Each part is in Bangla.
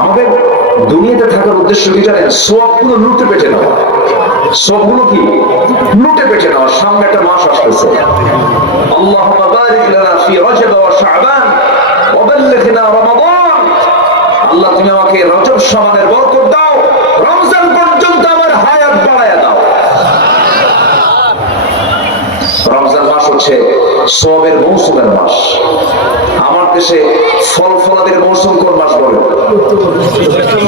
আমাদের দুনিয়াতে থাকার উদ্দেশ্য কি জানেন? সবগুলো লুটে পেটে নেওয়া। সবগুলো কি লুটে পেটে নেওয়া। সামনে একটা মাস আসতেছে, আল্লাহুম্মা বারিক লানা ফি রজব ওয়া শাবান ওয়া বাল্লিগনা রমাদান। আল্লাহ তুমি আমাকে রজব শাবানের বরকত দাও, রমজান পর্যন্ত আমার হায়াত বাড়ায়া দাও। রমজান মাস হচ্ছে সওয়াবের মৌসুমের মাস। আমার দেশে ফল ফলাদের মৌসুম কোন মাস বলে?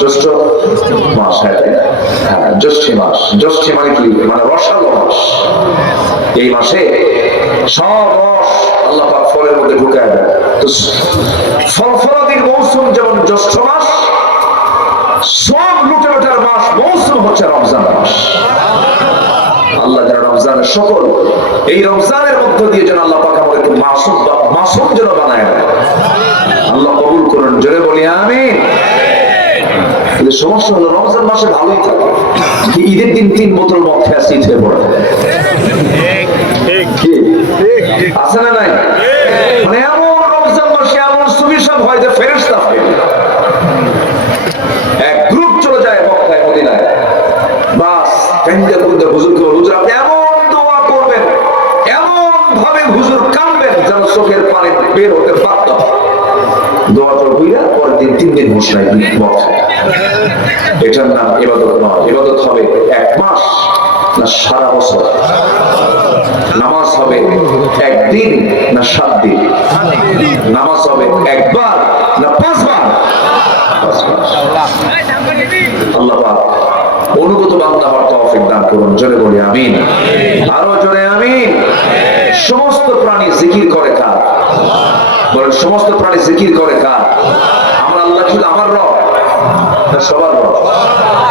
জ্যৈষ্ঠ মাস। হ্যাঁ, জ্যৈষ্ঠী মাস। জ্যৈষ্ঠী মানে কি? মানে রসালো মাস। এই মাসে সব রস আল্লাহ পাক ফলের মধ্যে ঢুকায় দেয়। তো ফল ফলাদির মৌসুম যেমন জ্যৈষ্ঠ মাস, সব লুটে ওঠার মাস মৌসুম হচ্ছে রমজান মাস। আল্লাহ যেন রমজানের সকল এই রমজানের মধ্য দিয়ে যেন আল্লাহ পাক আমাদেরকে মাসুম যেন বানায় দেয়। আল্লাহ কবুল করুন, জোরে বলি আমিন। কিন্তু সমস্যা হলো রমজান মাসে ভালোই থাকে, ঈদের দিন 3 বোতল মদ খেয়ে শীত হয়ে পড়ে। আছে না নাই? মানে এমন রমজান মাসে এমন সুবিশাল হয় যে ফেরেশতা হয়। এক গ্রুপ চলে যায় মক্কায় মদিনায়, বাস কান্দে কান্দে হুজুরকে বলে, হুজুর আপনি এমন দোয়া করবেন, এমন ভাবে হুজুর কাঁদবেন যেন চোখের পানি বের হতে বাধ্য। দোয়াটা হইয়া পরের দিন 3 দিন মুশলাই মদ খায়। এটার নাম ইবাদত নয়। ইবাদত হবে 1 মাস না সারা বছর? নামাজ হবে 1 দিন না 7 দিন? নামাজ হবে 1 বার না 5 বার? আল্লাহ পাক অনুগত বান্দা হওয়ার তৌফিক দান করুন, জোরে বলি আমিন। আরো জোরে আমিন। সমস্ত প্রাণী জিকির করে কার? বলেন, সমস্ত প্রাণী জিকির করে কার? আমার আল্লাহ শুধু আমার রব না সবার রব?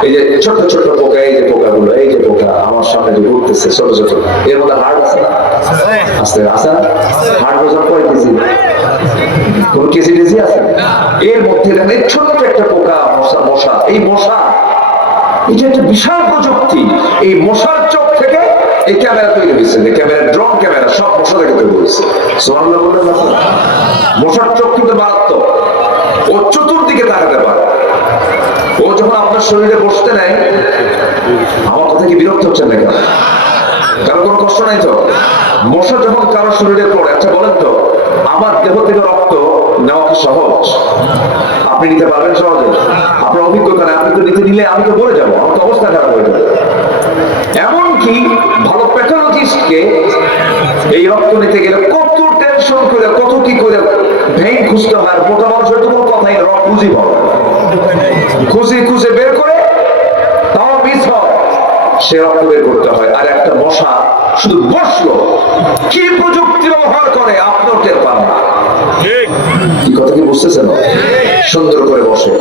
এই যে ছোট ছোট পোকা, এই যে পোকাগুলো, এই যে পোকা আমার সামনে যে ঘুরতেছে ছোট ছোট, এর মধ্যে হাড় আছে না? আছে আছে না? হাড় ওজন কয় কেজি? কোন কেজি কেজি আছে? এর মধ্যে দেখেন ছোট্ট একটা পোকা, মশা। এই মশা, এটা একটা বিশাল প্রযুক্তি। এই মশার চোখ থেকে এই ক্যামেরা তৈরি হয়েছে, ক্যামেরা, ড্রোন ক্যামেরা, সব মশা থেকে তৈরি হয়েছে। সুবহানাল্লাহ বললেন না? মশার চোখ কিন্তু মারাত্মক। ও চতুর্দিকে তাকাতে পারে। ও যখন আপনার শরীরে বসতে নেয়, আমার কথা কি বিরক্ত হচ্ছেন না? কেন? কারণ কোনো কষ্ট নাই তো? মশা যখন কারো শরীরে পড়ে, আচ্ছা বলেন তো, আমার দেহ থেকে রক্ত নেওয়া কি সহজ? আপনি নিতে পারবেন সহজে? আপনার অভিজ্ঞতা নেই, আপনি তো নিলে আমি তো বলে যাবো, আমার তো অবস্থা খারাপ হয়ে যাবে। এমনকি ভালো প্যাথোলজিস্টকে এই রক্ত নিতে গেলে কত টেনশন করে, কত কি করে ভেইন খুঁজতে হয়। আর মোটা মানুষের তো কোনো কথাই না, রক্ত খুঁজি হয়, খুঁজে বের করে তাও মিস হয়, সে রক্ত বের করতে হয়। আর একটা মশা শুধু বসলো, কি প্রযুক্তি ব্যবহার করে আপনিও টের পান না। কি কথা কি বুঝতেছেন? সুন্দর করে বসে,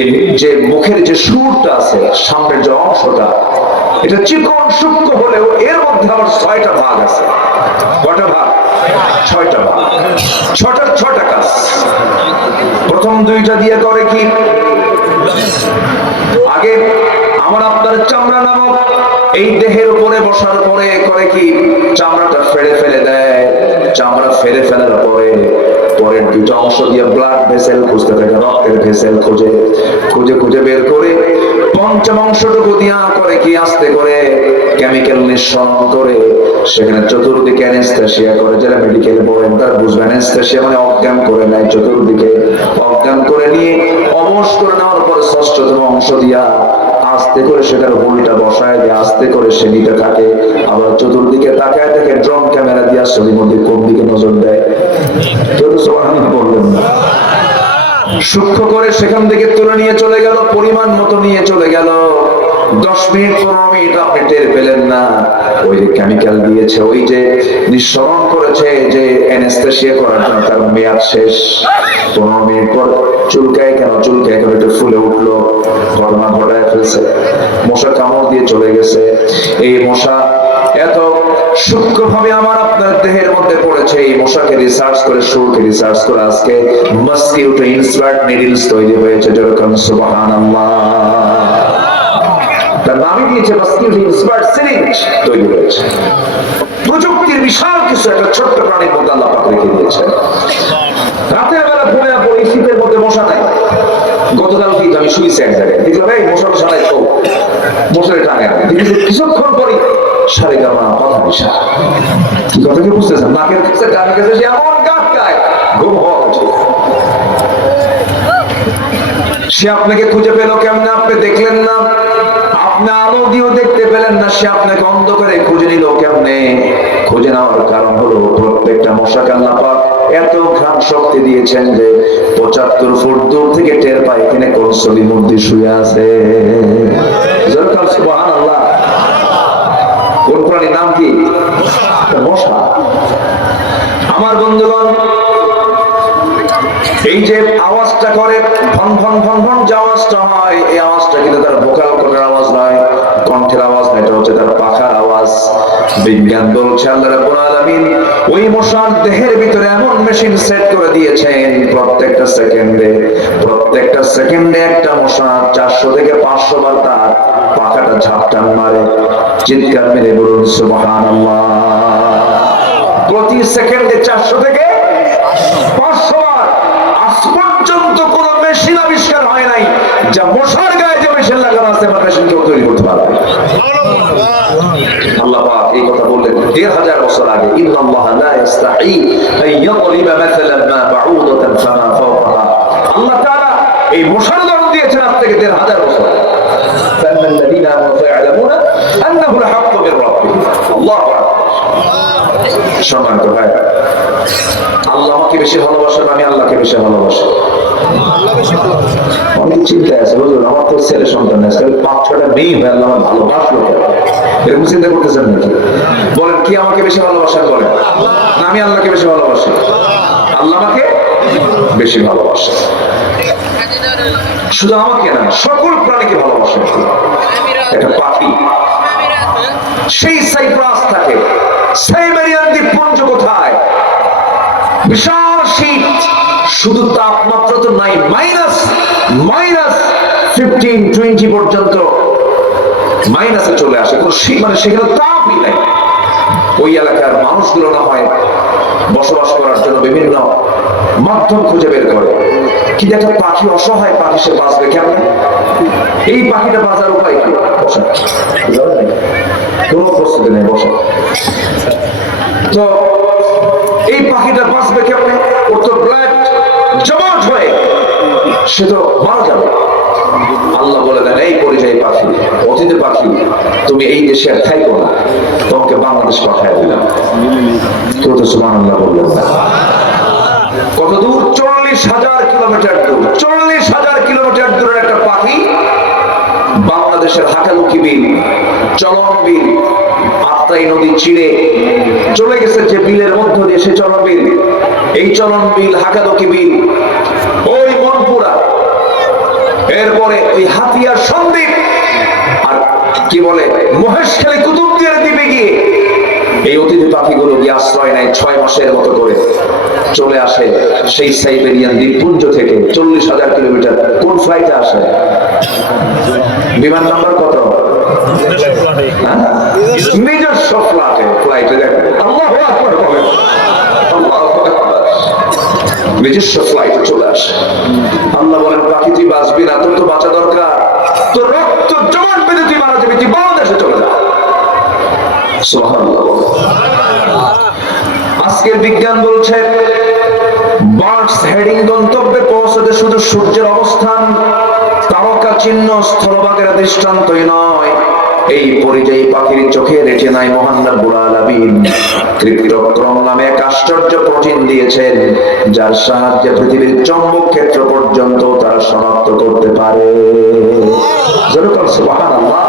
এই যে মুখের যে সুরটা আছে, সামনের যে অংশটা, এটা চিকন সূক্ষ্ম হলেও এর মধ্যে আবার 6টা ভাগ আছে। কয়টা ভাগ? 6টা ভাগ। 6টা কাজ। প্রথম 2টা দিয়ে করে কি? আগে আমার আপনার চামড়া নামক এই দেহের উপরে বসার পরে করে কি? চামড়াটা ফেলে দেয়। চামড়া ফেলে ফেলার পরে পরের 2টা অংশ দিয়ে ব্লাড ভেসেল খুঁজতে থাকে, রক্তের ভেসেল খুঁজে বের করে পঞ্চম অংশটুকু দিয়া করে কি? আস্তে করে কেমিক্যাল নিঃসরণ করে সেখানে চতুর্দিকে অ্যানেস্থেসিয়া করে। যারা মেডিকেলে পড়েন তারা বুঝবেন, অ্যানেস্থেসিয়া মানে অজ্ঞান করে নেয়। চতুর্দিকে অজ্ঞান করে নিয়ে অবশ করে নেওয়ার পরে 6ষ্ঠতম অংশ দিয়া আস্তে করে সেটার বড়িটা বসায় দিয়ে আস্তে করে সে নিতে থাকে। আবার চতুর্দিকে তাকায় দেখে ড্রোন ক্যামেরা দিয়া শরীর মধ্যে কোন দিকে নজর দেয়। কেউ তো সুবহানাল্লাহ বললেন না? সূক্ষ্ম করে সেখান থেকে তুলে নিয়ে চলে গেল, পরিমাণ মতো নিয়ে চলে গেল। 10 মিনিট 15 মিনিট আপনি টের পেলেন না। ওই যে কেমিক্যাল দিয়েছে, ওই যে নিঃসরণ করেছে, যে অ্যানেস্থেসিয়া করার জন্য, তার মেয়াদ শেষ। 15 মিনিট পর চুলকায় কেন? চুলকায় কেন? একটু ফুলে উঠলো, ঘটনা ঘটায় ফেলছে, মশা কামড় দিয়ে চলে গেছে। এই মশা এত সূক্ষ্মভাবে আমার আপনার দেহের মধ্যে পড়েছে। এই মশাকে রিসার্চ করে, শুরুকে রিসার্চ করে আজকে মসকিউটো ইনসার্ট নিডলস তৈরি হয়েছে। যেরকম সুবহানাল্লাহ, তার নামই দিয়েছে মসকিউটো ইনসার্ট সিরিঞ্জ তৈরি হয়েছে। প্রযুক্তির বিশাল কিছু একটা ছোট্ট প্রাণীর মধ্যে আল্লাহ পাক রেখে দিয়েছে। রাতের বেলা ঘুমিয়ে পড়ি, শীতের মধ্যে মশা নাই, গতকাল কিন্তু আমি শুয়েছি এক জায়গায়, দেখলাম এই মশার সারাই তো মশারি টাঙে কিছুক্ষণ পরে সারে গামা কথা বিষা কি কথা কি বুঝতেছেন, নাকের কাছে কানের কাছে সে এমন গাছ গায় ঘুম হওয়া উচিত। সে আপনাকে খুঁজে পেল কেমনে? আপনি দেখলেন না, আপনি আলো দিয়েও দেখতে পেলেন না, সে আপনাকে অন্ধকারে খুঁজে নিল কেমনে? খুঁজে নেওয়ার কারণ হলো প্রত্যেকটা মশাকে আল্লাহ পাক এত ঘ্রাণ শক্তি দিয়েছেন যে ৭৫ ফুট দূর থেকে টের পায় এখানে কোন ছবি মূর্তি শুয়ে আছে। সুবহানাল্লাহ। কোন প্রাণীর নাম কি? মশা। আমার বন্ধুগণ, এই যে আওয়াজটা করে ভন ভন ভন ভন যে আওয়াজটা হয়, এই আওয়াজটা কিন্তু তার ভোকাল কর্ডের আওয়াজ নয়, কণ্ঠের আওয়াজ নয়, এটা হচ্ছে তার পাখার আওয়াজ। বিজ্ঞান বলছে আল্লাহ রাব্বুল আলামিন ওই মশার দেহের ভিতরে এমন মেশিন সেট করে দিয়েছেন, প্রত্যেকটা সেকেন্ডে একটা মশা ৪০০ থেকে ৫০০ বার তার পাখাটা ঝাপটান মারে। চিৎকার মেরে বলুন সুবহানাল্লাহ। প্রতি সেকেন্ডে ৪০০ থেকে ৫০০ বার। আজ পর্যন্ত কোন মেশিন আবিষ্কার হয় নাই যা মশার গায়ে যে মেশিন লাগানো আছে বা মেশিন কেউ তৈরি করতে পারবে। আল্লাহ পাক এই কথা বললেন ১৫০০ বছর আগে, ইন্নাল্লাহা লা ইস্তাহি আন ইয়াদরিবা মাসালান মা বাউদাতান ফামা ফাওকাহা। আল্লাহ তাআলা এই মশার উদাহরণ দিয়েছেন আজ থেকে ১৫০০ বছর আগে। ফাল্লাযীনা আমানু ইয়ালামুনা আন্নাহুল হাক্কু মির রাব্বিহিম। আল্লাহু আকবার। সম্মানিত ভাই, আল্লাহ আমাকে বেশি ভালোবাসেন, আমি আল্লাহকে বেশি ভালোবাসি। অনেক চিন্তা আছে, বুঝলেন? আমার তো ছেলে সন্তান আছে, ৫-৬টা মেয়ে ভাই, আল্লাহ আমার ভালোবাসলো কেন? এরকম চিন্তা করতেছেন নাকি? বলেন, কি আমাকে বেশি ভালোবাসেন? বলেন না, আমি আল্লাহকে বেশি ভালোবাসি। আল্লাহ আমাকে বেশি ভালোবাসে। শুধু আমাকে না, সকল প্রাণীকে ভালোবাসেন। একটা পাখি সেই সাইপ্রাস থাকে, সাইবেরিয়ান দ্বীপপুঞ্জ কোথায়, বিশাল শীত, শুধু তাপমাত্রা তো নাই, -15-20 পর্যন্ত মাইনাসে চলে আসে, কোন মানে সেখানে তাপই নাই। ওই এলাকার মানুষগুলো না হয় বসবাস করার জন্য বিভিন্ন মাধ্যম খুঁজে বের করে, কিন্তু একটা পাখি অসহায় পাখি, সে বাঁচবে কেমন? এই পাখিটা বাঁচার উপায় কি? বসা, কোনো প্রস্তুতি নেই, বসা। তো এই পাখিটা বাঁচবে কেমনে? ওর তো ব্লাড জমাট হয়ে সে তো মারা যাবে। আল্লাহ বলে দেন, এই পরিযায়ী পাখি, অতিথি পাখি, তুমি এই দেশে আর থাইকো না, তোমাকে বাংলাদেশ পাঠায় দিলাম। কেউ তো সুবহানাল্লাহ বললেন না। কত দূর? ৪০,০০০ কিলোমিটার দূর। ৪০,০০০ কিলোমিটার দূরের একটা পাখি বাংলাদেশের হাকালুকি বিল, চলন বিল, আত্রাই নদী চিড়ে চলে গেছে যে বিলের মধ্য দিয়ে, সে চলন বিল, এই চলন বিল, হাকালুকি বিল, ওই মনপুরা, এরপরে ওই হাতিয়ার সন্দ্বীপ, আর কি বলে মহেশখালী কুতুবদিয়ার দ্বীপে গিয়ে এই অতিথি পাখিগুলো গিয়ে আশ্রয় নেয় ৬ মাসের মতো করে। চলে আসে সেই সাইবেরিয়ান দ্বীপপুঞ্জ থেকে ৪০,০০০ কিলোমিটার। কোন ফ্লাইটে আসে? বিমান নাম্বার কত? নিজস্ব ফ্লাইটে। দেখেন, আল্লাহু আকবার বলেন, আল্লাহু আকবার। নিজস্ব ফ্লাইটে চলে আসে। আল্লাহ বলেন, পাখি তুই বাঁচবি না, তোর তো বাঁচা দরকার, তোর রক্ত জমাট বেঁধে তুই মারা যাবি, তুই বাংলাদেশে চলে যা। সুবহানাল্লাহ। আজকের বিজ্ঞান বলছে বার্ডস হেডিং গন্তব্যে পৌঁছতে শুধু সূর্যের অবস্থান, তারকা চিহ্ন, স্থলভাগের দৃষ্টান্তই নয়, এই পরিযায়ী পাখির চোখে রেটিনায় মহান রব্বুল আলামিন ক্রিপ্টোক্রম নামে এক আশ্চর্য প্রোটিন দিয়েছেন, যার সাহায্যে পৃথিবীর চৌম্বক ক্ষেত্র পর্যন্ত তারা শনাক্ত করতে পারে। সুবহানাল্লাহ।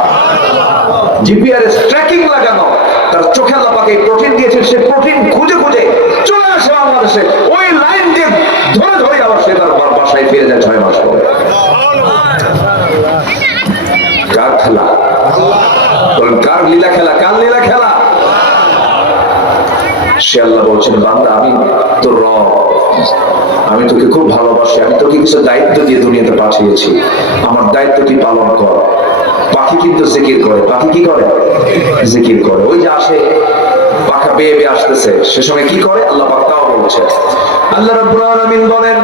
জিপিআরএস ট্র্যাকিং লাগানো, তার চোখে আল্লাহ পাক এই প্রোটিন দিয়েছেন, সে প্রোটিন খুঁজে খুঁজে চলে আসে বাংলাদেশে, ওই লাইন দিয়ে ধরে ধরে আবার সে তার বাসায় ফিরে যায় ৬ মাস পরে। কার খেলা? বলেন, কার লীলা খেলা? কার লীলা খেলা? সে আল্লাহ বলছেন, বান্দা আমি তোর রব, আমি তোকে খুব ভালোবাসি, আমি তোকে কিছু দায়িত্ব দিয়ে দুনিয়াতে পাঠিয়েছি, আমার দায়িত্ব তুই পালন কর। পাখি কিন্তু জিকির করে। পাখি কি করে? জিকির করে। ওই যে আসে, পাখা বেয়ে বেয়ে আসতেছে, সে সময় কি করে? আল্লাহ পাক তাও বলছে। আল্লাহ রাব্বুল আলামিন বলেন,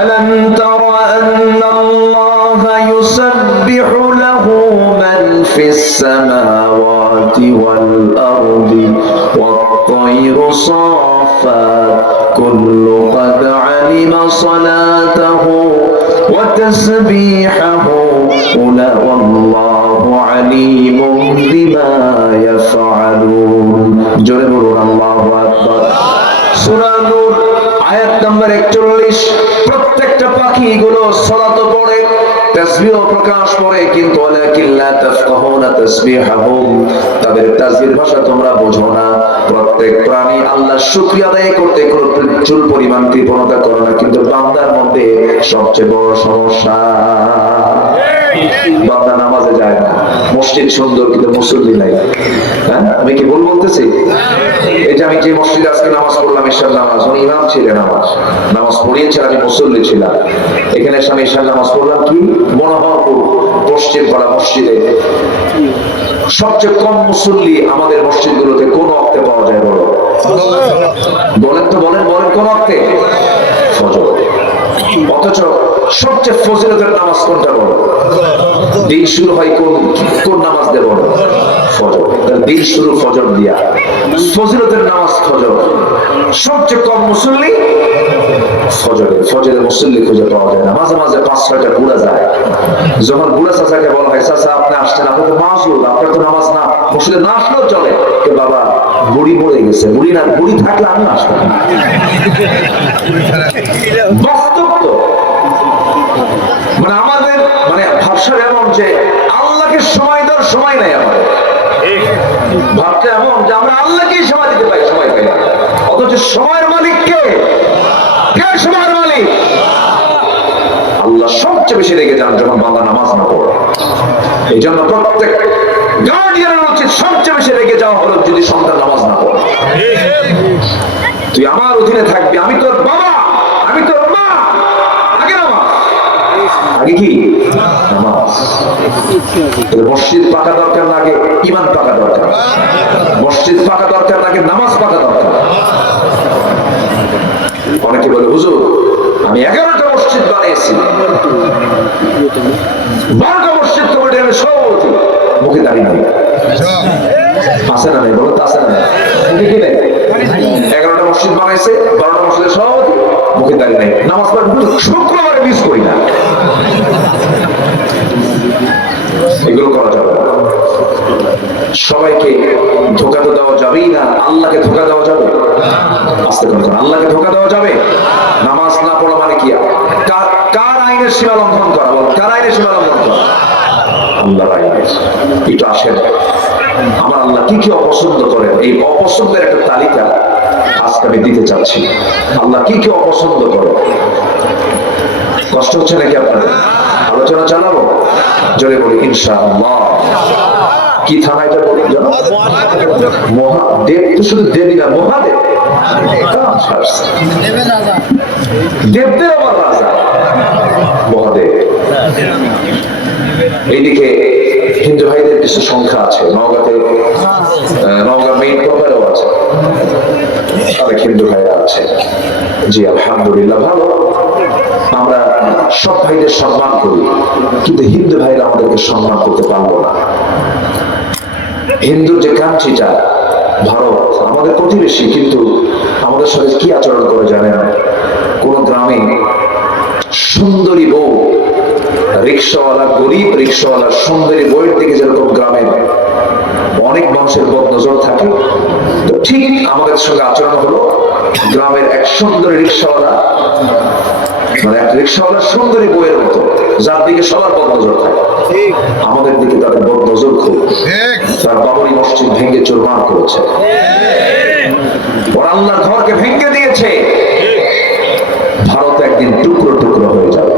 আলাম তারা وأن الله يسبح له من في السماوات والأرض والطير صافات كل قد علم صلاته وتسبيحه والله عليم بما يفعلون جربوا الله أكبر সূরা নূর আয়াত নম্বর 41 প্রত্যেকটা পাখি গুলো সালাত পড়ে তাসবিহ প্রকাশ করে কিন্তু ওয়ালাকিন লা তাফকাহুনা তাসবিহাহুম তাদের তাসবিহ ভাষা তোমরা বোঝো না প্রত্যেক প্রাণী আল্লাহর শুকরিয়া আদায় করতে কোনো চুল পরিমাণ কৃপণতা করে না কিন্তু বান্দার মধ্যে সবচেয়ে বড় সমস্যা বান্দা নামাজে যায় না মসজিদ সুন্দর কিন্তু মুসল্লি নাই হ্যাঁ আমি কি ভুল বলতেছি এই যে আমি যে মসজিদে আজকে নামাজ পড়লাম ঈশার নামাজ উনি ইমাম ছিলেন নামাজ পড়িয়েছেন আমি মুসল্লি ছিলাম এখানে এসে আমি ঈশার নামাজ পড়লাম কি মনোহরপুর পশ্চিম পাড়া মসজিদে সবচেয়ে কম মুসল্লি আমাদের মসজিদগুলোতে কোন ওয়াক্তে পাওয়া যায় বলো বলেন তো বলেন কোন ওয়াক্তে ফজর অথচ সবচেয়ে ফজিলতের নামাজ কোনটা বলো দিন শুরু হয় কোন নামাজ দিয়ে বলো ফজর দিন শুরু ফজর দিয়া ফজিলতের নামাজ ফজর সবচেয়ে কম মুসল্লি ফজরে মুসল্লি খুঁজে পাওয়া যায় না মাঝে মাঝে 5-6টা বুড়া যায় যখন বুড়া চাচাকে বলা হয় চাচা আপনি আসছেন আপনি তো মাসুল আপনার তো নামাজ না মসজিদে না আসলেও চলে বাবা বুড়ি মরে গেছে বুড়ি থাকলে আমি আসতাম বাস্তব তো মানে আমাদের মানে ভাবসার এমন যে আল্লাহকে সময় দেওয়ার সময় নাই আমাদের ভাবটা এমন যে আমরা আল্লাহকেই সময় দিতে পারি সময় পাই না অথচ সময়ের মালিক কে সময়ের মালিক আল্লাহ সবচেয়ে বেশি রেগে যান যখন বান্দা নামাজ না পড়ে এই জন্য প্রত্যেক গার্ডিয়ানের উচিত সবচেয়ে বেশি রেগে যাওয়া হলো যদি সন্তান নামাজ না পড়ে তুই আমার অধীনে থাকবি আমি তোর বাবা আমি তোর মা আগে নামাজ আগে কি নামাজ মসজিদ পাকা দরকার না আগে ঈমান পাকা দরকার মসজিদ পাকা দরকার না আগে নামাজ পাকা দরকার অনেকে বলে হুজুর আমি 11টা মসজিদ বানিয়েছি 12টা মসজিদ কমিটির আমি সভাপতি মুখে দাঁড়িয়ে নেই আছে না নেই বলো তো আছে না মুখে কি নেই 11টা মসজিদ বানাইছে 12টা মসজিদের সভাপতি মুখে দাঁড়িয়ে নেই নামাজ পড়া শুক্রবারে মিস করি না এগুলো করা যাবে না সবাইকে ধোঁকা তো দেওয়া যাবেই না আল্লাহকে ধোঁকা দেওয়া যাবে আস্তে করে আল্লাহকে ধোঁকা দেওয়া যাবে নামাজ না পড়া মানে কি কার আইনের সীমা লঙ্ঘন করা বল কার আইনের সীমা লঙ্ঘন করা আল্লাহর আইনের একটু আসেন আমার আল্লাহ কি কি অপছন্দ করেন এই অপছন্দের একটা তালিকা আজকে আমি দিতে চাচ্ছি আল্লাহ কি কি অপছন্দ করেন কষ্ট হচ্ছে নাকি আপনাদের আলোচনা চালাবো জোরে বলি ইনশাআল্লাহ কি থানা এটা বলি জানো মহাদেব তো শুধু দেবী না মহাদেব দেবদের আমার রাজা মহাদেব এইদিকে হিন্দু ভাইদের কিছু সংখ্যা আছে নওগাঁ মেইন প্রকারও আছে অনেক হিন্দু ভাইরা আছে জি আলহামদুলিল্লাহ ভালো আমরা সব ভাইদের সম্মান করি কিন্তু হিন্দু ভাইরা আমাদেরকে সম্মান করতে পারবো না হিন্দুর যে কান্ট্রিটা ভারত আমাদের প্রতিবেশী কিন্তু আমাদের সাথে কি আচরণ করে জানেন কোন গ্রামে সুন্দরী বউ রিক্সাওয়ালা গরিব রিক্সাওয়ালা সুন্দরী বউয়ের দিকে যেরকম গ্রামে অনেক মানুষের বদনজর থাকে তো ঠিক আমাদের সঙ্গে আচরণ হলো গ্রামের এক সুন্দরী রিক্সাওয়ালা মানে এক রিক্সাওয়ালা সুন্দরী বউয়ের মতো যার দিকে সবার বদনজর থাকে আমাদের দিকে তাদের বদনজর খুব তার বাবরি মসজিদ ভেঙে চুরমার করেছে ওরা আল্লাহর ঘরকে ভেঙে দিয়েছে ভারত একদিন টুকরো টুকরো হয়ে যাবে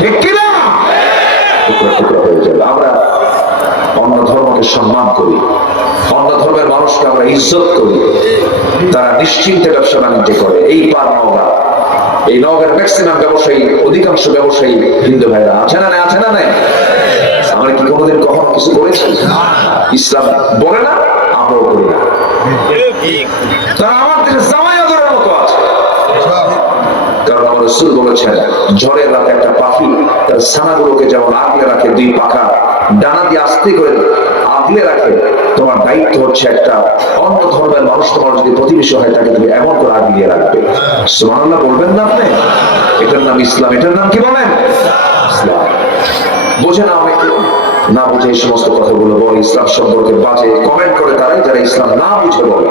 ঠিক কিনা টুকরো টুকরো হয়ে যাবে আমরা অন্য ধর্মকে সম্মান করি অন্য ধর্মের মানুষকে আমরা ইজ্জত করি তারা নিশ্চিন্তে ব্যবসা বাণিজ্য করে এই পার নওগাঁ এই নওগাঁর ম্যাক্সিমাম ব্যবসায়ী অধিকাংশ ব্যবসায়ী হিন্দু ভাইরা আছে না নাই আমরা কি কোনোদিন কখনো কিছু করেছি ইসলাম বলে না আমরাও করি না তারা আমার দেশে জামাই আদরের মতো আছে কারণ আমরা রাসূল বলেছেন ঝড়ের রাতে একটা পাখি তার ছানাগুলোকে যেমন আগলে রাখে দুই পাখা ডানা দিয়ে আস্তে করে আগলে রাখে, তোমার দায়িত্ব হচ্ছে একটা অন্য ধর্মের মানুষ তোমার যদি প্রতিবেশী হয় তাকে তুমি এমন করে আগলিয়ে রাখবে। সুবহানাল্লাহ বলবেন না আপনি? এটার নাম ইসলাম। এটার নাম কি বলেন? ইসলাম। বোঝে না অনেকে, না বুঝে এই সমস্ত কথাগুলো বলে, ইসলাম সম্পর্কে বাজে কমেন্ট করে তারাই যারা ইসলাম না বুঝে বলে।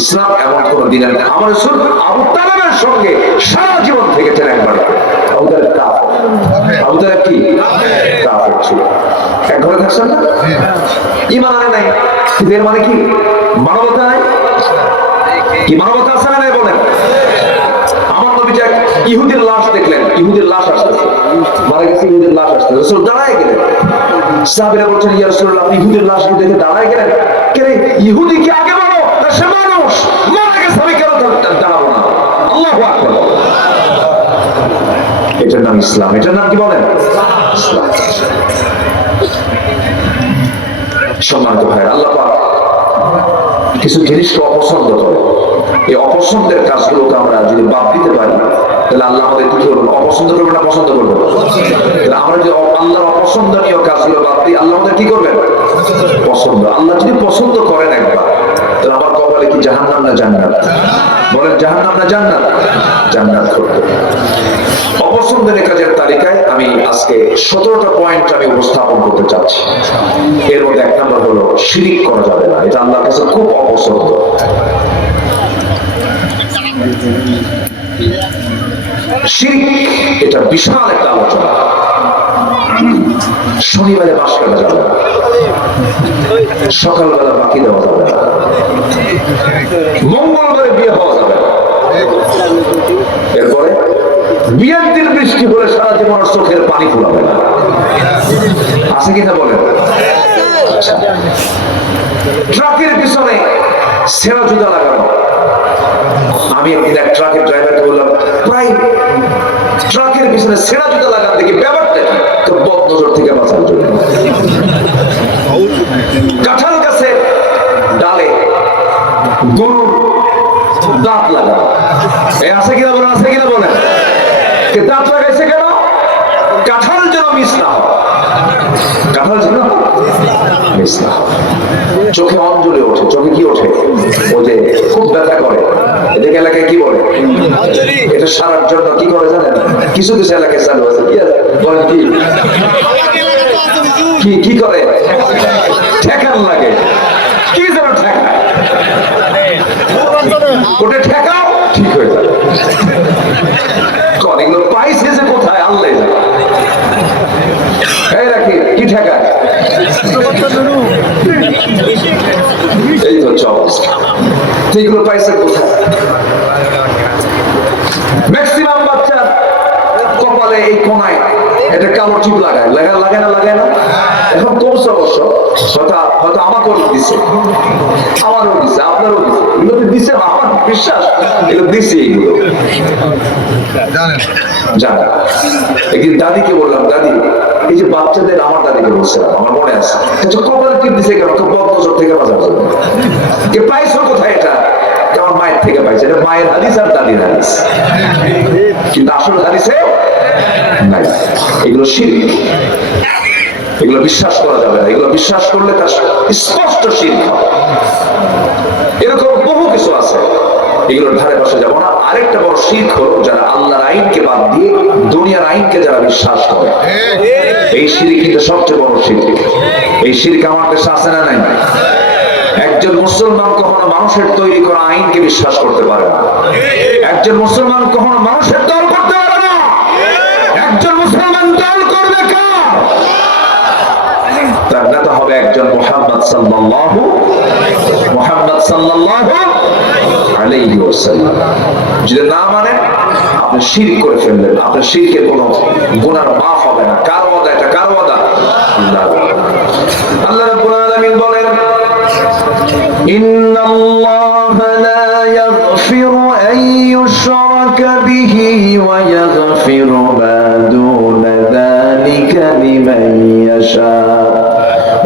ইসলাম এমন কোন দিনের আমার রাসূল আবু তালেবের সঙ্গে সারা জীবন থেকেছেন একবার। আবু তালেব কাফের। আবু তালেব কি কাফের ছিল। এক ঘরে থাকছেন না, ঈমান আনে নাই, কিন্তু এর মানে কি মানবতা নাই? কি মানবতা আছে না নাই বলেন? আমার নবী যে ইহুদির লাশ দেখলেন, ইহুদির লাশ আসতেছে, মারা গেছে ইহুদির লাশ আসতেছে, রাসূল দাঁড়ায় গেলেন। সাহাবীরা বলছেন ইয়া রাসূলুল্লাহ আপনি ইহুদির লাশ দেখে দাঁড়ায় গেলেন কেন? ইহুদি কি আগে বলো না সে মানুষ মারা গেছে, আমি কেন দাঁড়াবো না? আল্লাহু আকবার। এটার নাম ইসলাম। এটার নাম কি বলেন? ইসলাম। সম্মানিত ভাই, আল্লাহ পাক কিছু জিনিসকে অপছন্দ করে। এই অপছন্দের কাজগুলোকে আমরা যদি বাদ দিতে পারি তাহলে আল্লাহ আমাদের কি করবেন? অপছন্দ করবেন না পছন্দ করবেন? আমরা যদি আল্লাহর অপছন্দনীয় কাজগুলো বাদ দিই আল্লাহ আমাদের কি করবেন? পছন্দ। আল্লাহ যদি পছন্দ করেন একবার তাহলে আমার কপালে কি জাহান্নাম না জান্নাত? বলেন জাহান্নাম না জান্নাত? জান্নাত করবে। অপছন্দের কাজের তালিকায় আমি আজকে 17টা পয়েন্ট আমি উপস্থাপন করতে চাচ্ছি। এর মধ্যে এক নম্বর হলো শিরিক করা যাবে না। এটা আল্লাহর কাছে খুব অপছন্দ। শিরিক এটা বিশাল একটা আলোচনা। শনিবারে বাস কাটা যাবে না, সকালবেলা বাকি দেওয়া যাবে না, মঙ্গলবারে বিয়ে হওয়া যাবে না, এরপরে বিয়ের দিন বৃষ্টি হলে সারা জীবন চোখের পানি ফুরাবে না। আছে কিনা বলেন? ট্রাকের পিছনে সেরা জুতা লাগানো। আমি একদিন এক ট্রাকের ড্রাইভারকে বললাম প্রায় ট্রাকের পিছনে সেরা জুতা লাগান দেখি ব্যাপারটা কি? তো বদ নজর থেকে বাঁচার জন্য। কাঁঠাল গাছে ডালে গরুর দাঁত লাগানো। এই আছে কিনা বলেন? আছে কিনা বলেন? দাঁত লাগাইছে কেন? কাঁঠাল যেন মিস না হয়। কাঁঠাল যেন মিস না হয়। চোখে অঞ্জলি ওঠে। চোখে কি ওঠে? ও যে খুব ব্যথা করে। এদিকে এলাকায় কি বলে? এটা সারার জন্য কি করে জানেন? কিছু কিছু এলাকায় চালু আছে। কি বলেন? কি কি করে? ঠেকান লাগে। কি যেন ঠেকায়? ওটা ঠেকাও ঠিক হয়ে যাবে। এগুলো পাইছে যে কোথায় আল্লাহ জানে। এই রাখি কি ঠেকায়? এই তো অবস্থা। এগুলো পাইছে কোথায়? ম্যাক্সিমাম বাচ্চা কপালে এই কোনায় এটা কালো টিপ লাগায়। লাগায় না? লাগায় না? এখন কমছে অবশ্য, হয়তো আমাকেও দিছে, আমারও দিছে, আপনারও দিছে। এগুলো দিছে আমার বিশ্বাস, এগুলো দিছে। এগুলো জানা। একদিন দাদিকে বললাম দাদি এই যে বাচ্চাদের, আমার দাদিকে বলছিলাম, আমার মনে আছে, কপালে টিপ দিছে কেন? বদ নজর থেকে বাঁচার জন্য। পাইছো কোথায় এটা? আমার মায়ের থেকে পাইছে। এটা মায়ের হাদিস আর দাদির হাদিস, কিন্তু আসল হাদিসে নাই। এগুলো শিরক। এগুলো বিশ্বাস করা যাবে না। এগুলো বিশ্বাস করলে তার স্পষ্ট শিরক হবে। এরকম বহু কিছু আছে, এগুলোর ধারে পাশে যাবো না। আরেকটা বড় শিরক হলো যারা আল্লাহর আইনকে বাদ দিয়ে দুনিয়ার আইনকে যারা বিশ্বাস করে। এই শিরক কিন্তু সবচেয়ে বড় শিরক। এই শিরক আমার দেশে আছে না নাই? একজন মুসলমান কখনো মানুষের তৈরি করা আইনকে বিশ্বাস করতে পারে না। একজন মুসলমান কখনো মানুষের দল করতে পারে না। একজন মুসলমান দল করবে কার? তার নেতা হবে একজন মুহাম্মদ সাল্লাল্লাহু আলাইহি ওয়াসাল্লাম। যদি না মানে আপনি শিরক করে ফেললেন। আপনার শিরকের কোনো গুনাহ মাফ হবে না। কার ওয়াদা এটা? কার ওয়াদা? আল্লাহ রাব্বুল আলামিন বলেন ইন্নাল্লাহা লা ইয়াগফিরু আন ইউশরাকা বিহি ওয়া ইয়াগফিরু মা দুনা যালিকা লিমান ইয়াশা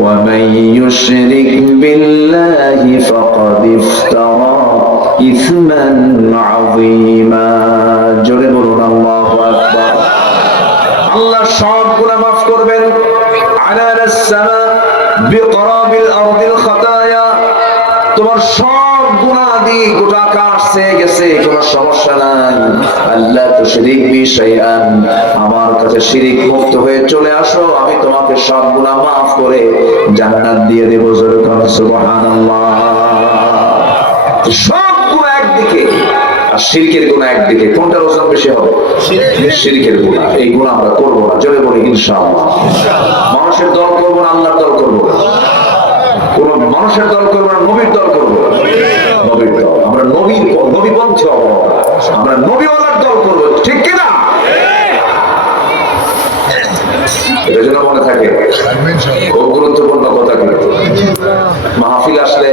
ওয়া মান ইউশরিক বিল্লাহি ফাকাদ ইফতারা ইসমান আযীমা। জোরে বলুন আল্লাহু আকবার। আল্লাহ সব গুনাহ মাফ করবেন। আলানাস সামা বিকরাবিল আরদিল খাতায়া, তোমার সব গুনাহ দিয়ে গোটা আকাশ ছেয়ে গেছে, কোনো সমস্যা নাই। আল্লাহ তুশরিক বি শাইআন, আমার কাছে শিরিক মুক্ত হয়ে চলে আসো, আমি তোমাকে সব গুনাহ মাফ করে জান্নাত দিয়ে দেব। জোরে বলুন সুবহানাল্লাহ। সব গুনাহ একদিকে আর শিরকের গুনাহ একদিকে, কোনটার ওজন বেশি হবে? শিরকের গুনাহ। এই গুনাহ আমরা করব না। জোরে বলি ইনশাআল্লাহ। মানুষের দল করব না, আল্লাহর দল করব। কোন মানুষের দল করব না, নবীর দল করব। নবীর দল। আমরা নবীপন্থী হব, আমরা নবীওয়ালার দল করব, ঠিক কি না? এটা যেন মনে থাকে, খুব গুরুত্বপূর্ণ কথা। কিন্তু মাহফিল আসলে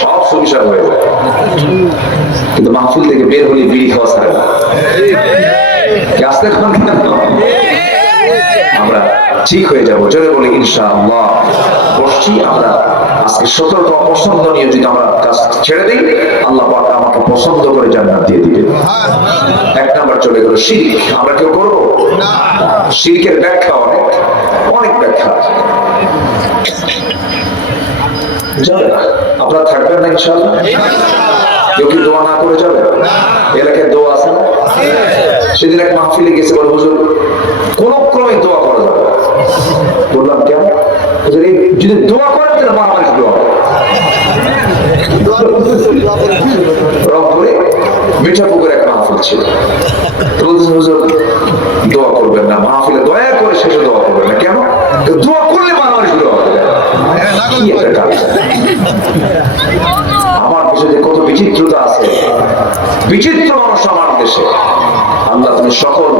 সব সুবিধা হয়ে যায়, কিন্তু মাহফিল থেকে বের হলে বিড়ি খাওয়া ছাড়ে না। আসতে আমরা ঠিক হয়ে যাবো। জোরে বলি ইনশাআল্লাহ। বসছি আমরা আজকে সতর্ক অপছন্দ নিয়ে যদি আমরা কাজ ছেড়ে দিই, আল্লাহ পাক আমাকে পছন্দ করে জান্নাত দিয়ে দিবেন। এক নাম্বার চলে গেল শিরক। আমরা কেউ করবো না। শিরকের ব্যাখ্যা অনেক ব্যাখ্যা। আপনারা থাকবেন না ইনশাআল্লাহ? কেউ কি দোয়া না করে যাবে? এলাকায় দোয়া আছে না? সেদিন এক মাহফিলে গেছে, বলে হুজুর কোন ক্রমে দোয়া করা যাবে। বললাম কেন? যদি দোয়া করেন তাহলে মারামারি দোয়া রংপুরে মিঠাপুকুরে এক মাহফিল ছিল। হুজুর দোয়া করবেন না, মাহফিলে দয়া করে শেষে দোয়া করবেন না। কেন? দোয়া করলে মারামারি শুরু হবে। কি একটা কাজ! আমার দেশে যে কত বিচিত্রতা আছে, বিচিত্র মানুষ আমার দেশে। আল্লাহ তুমি সকল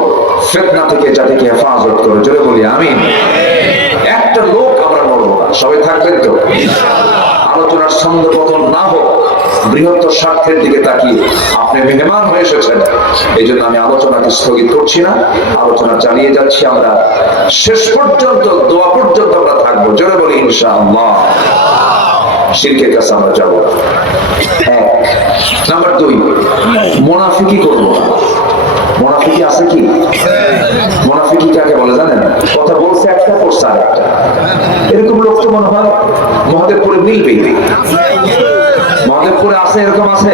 ফিতনা থেকে জাতিকে হেফাজত করো। জোরে বলি আমিন। একটা লোক আমরা মরবো না, সবাই থাকবেন তো? আলোচনার ছন্দ পতন না হোক, বৃহত্তর স্বার্থের দিকে তাকিয়ে আপনি মেহমান হয়ে এসেছেন, এই জন্য আমি আলোচনাকে স্থগিত করছি না, আলোচনা চালিয়ে যাচ্ছি। আমরা শেষ পর্যন্ত, দোয়া পর্যন্ত আমরা থাকবো। জোরে বলি ইনশাআল্লাহ। শিরকের কাছে আমরা যাবো। এক নাম্বার 2, মুনাফিকি করবো না। মুনাফিকি আছে কি? মুনাফিকি কাকে বলে জানেন? কথা বলছে একটা, করছে আরেকটা। এরকম লোক তো মনে হয় মহাদেবপুরে মিলবেই। মহাদেবপুরে আছে, এরকম আছে।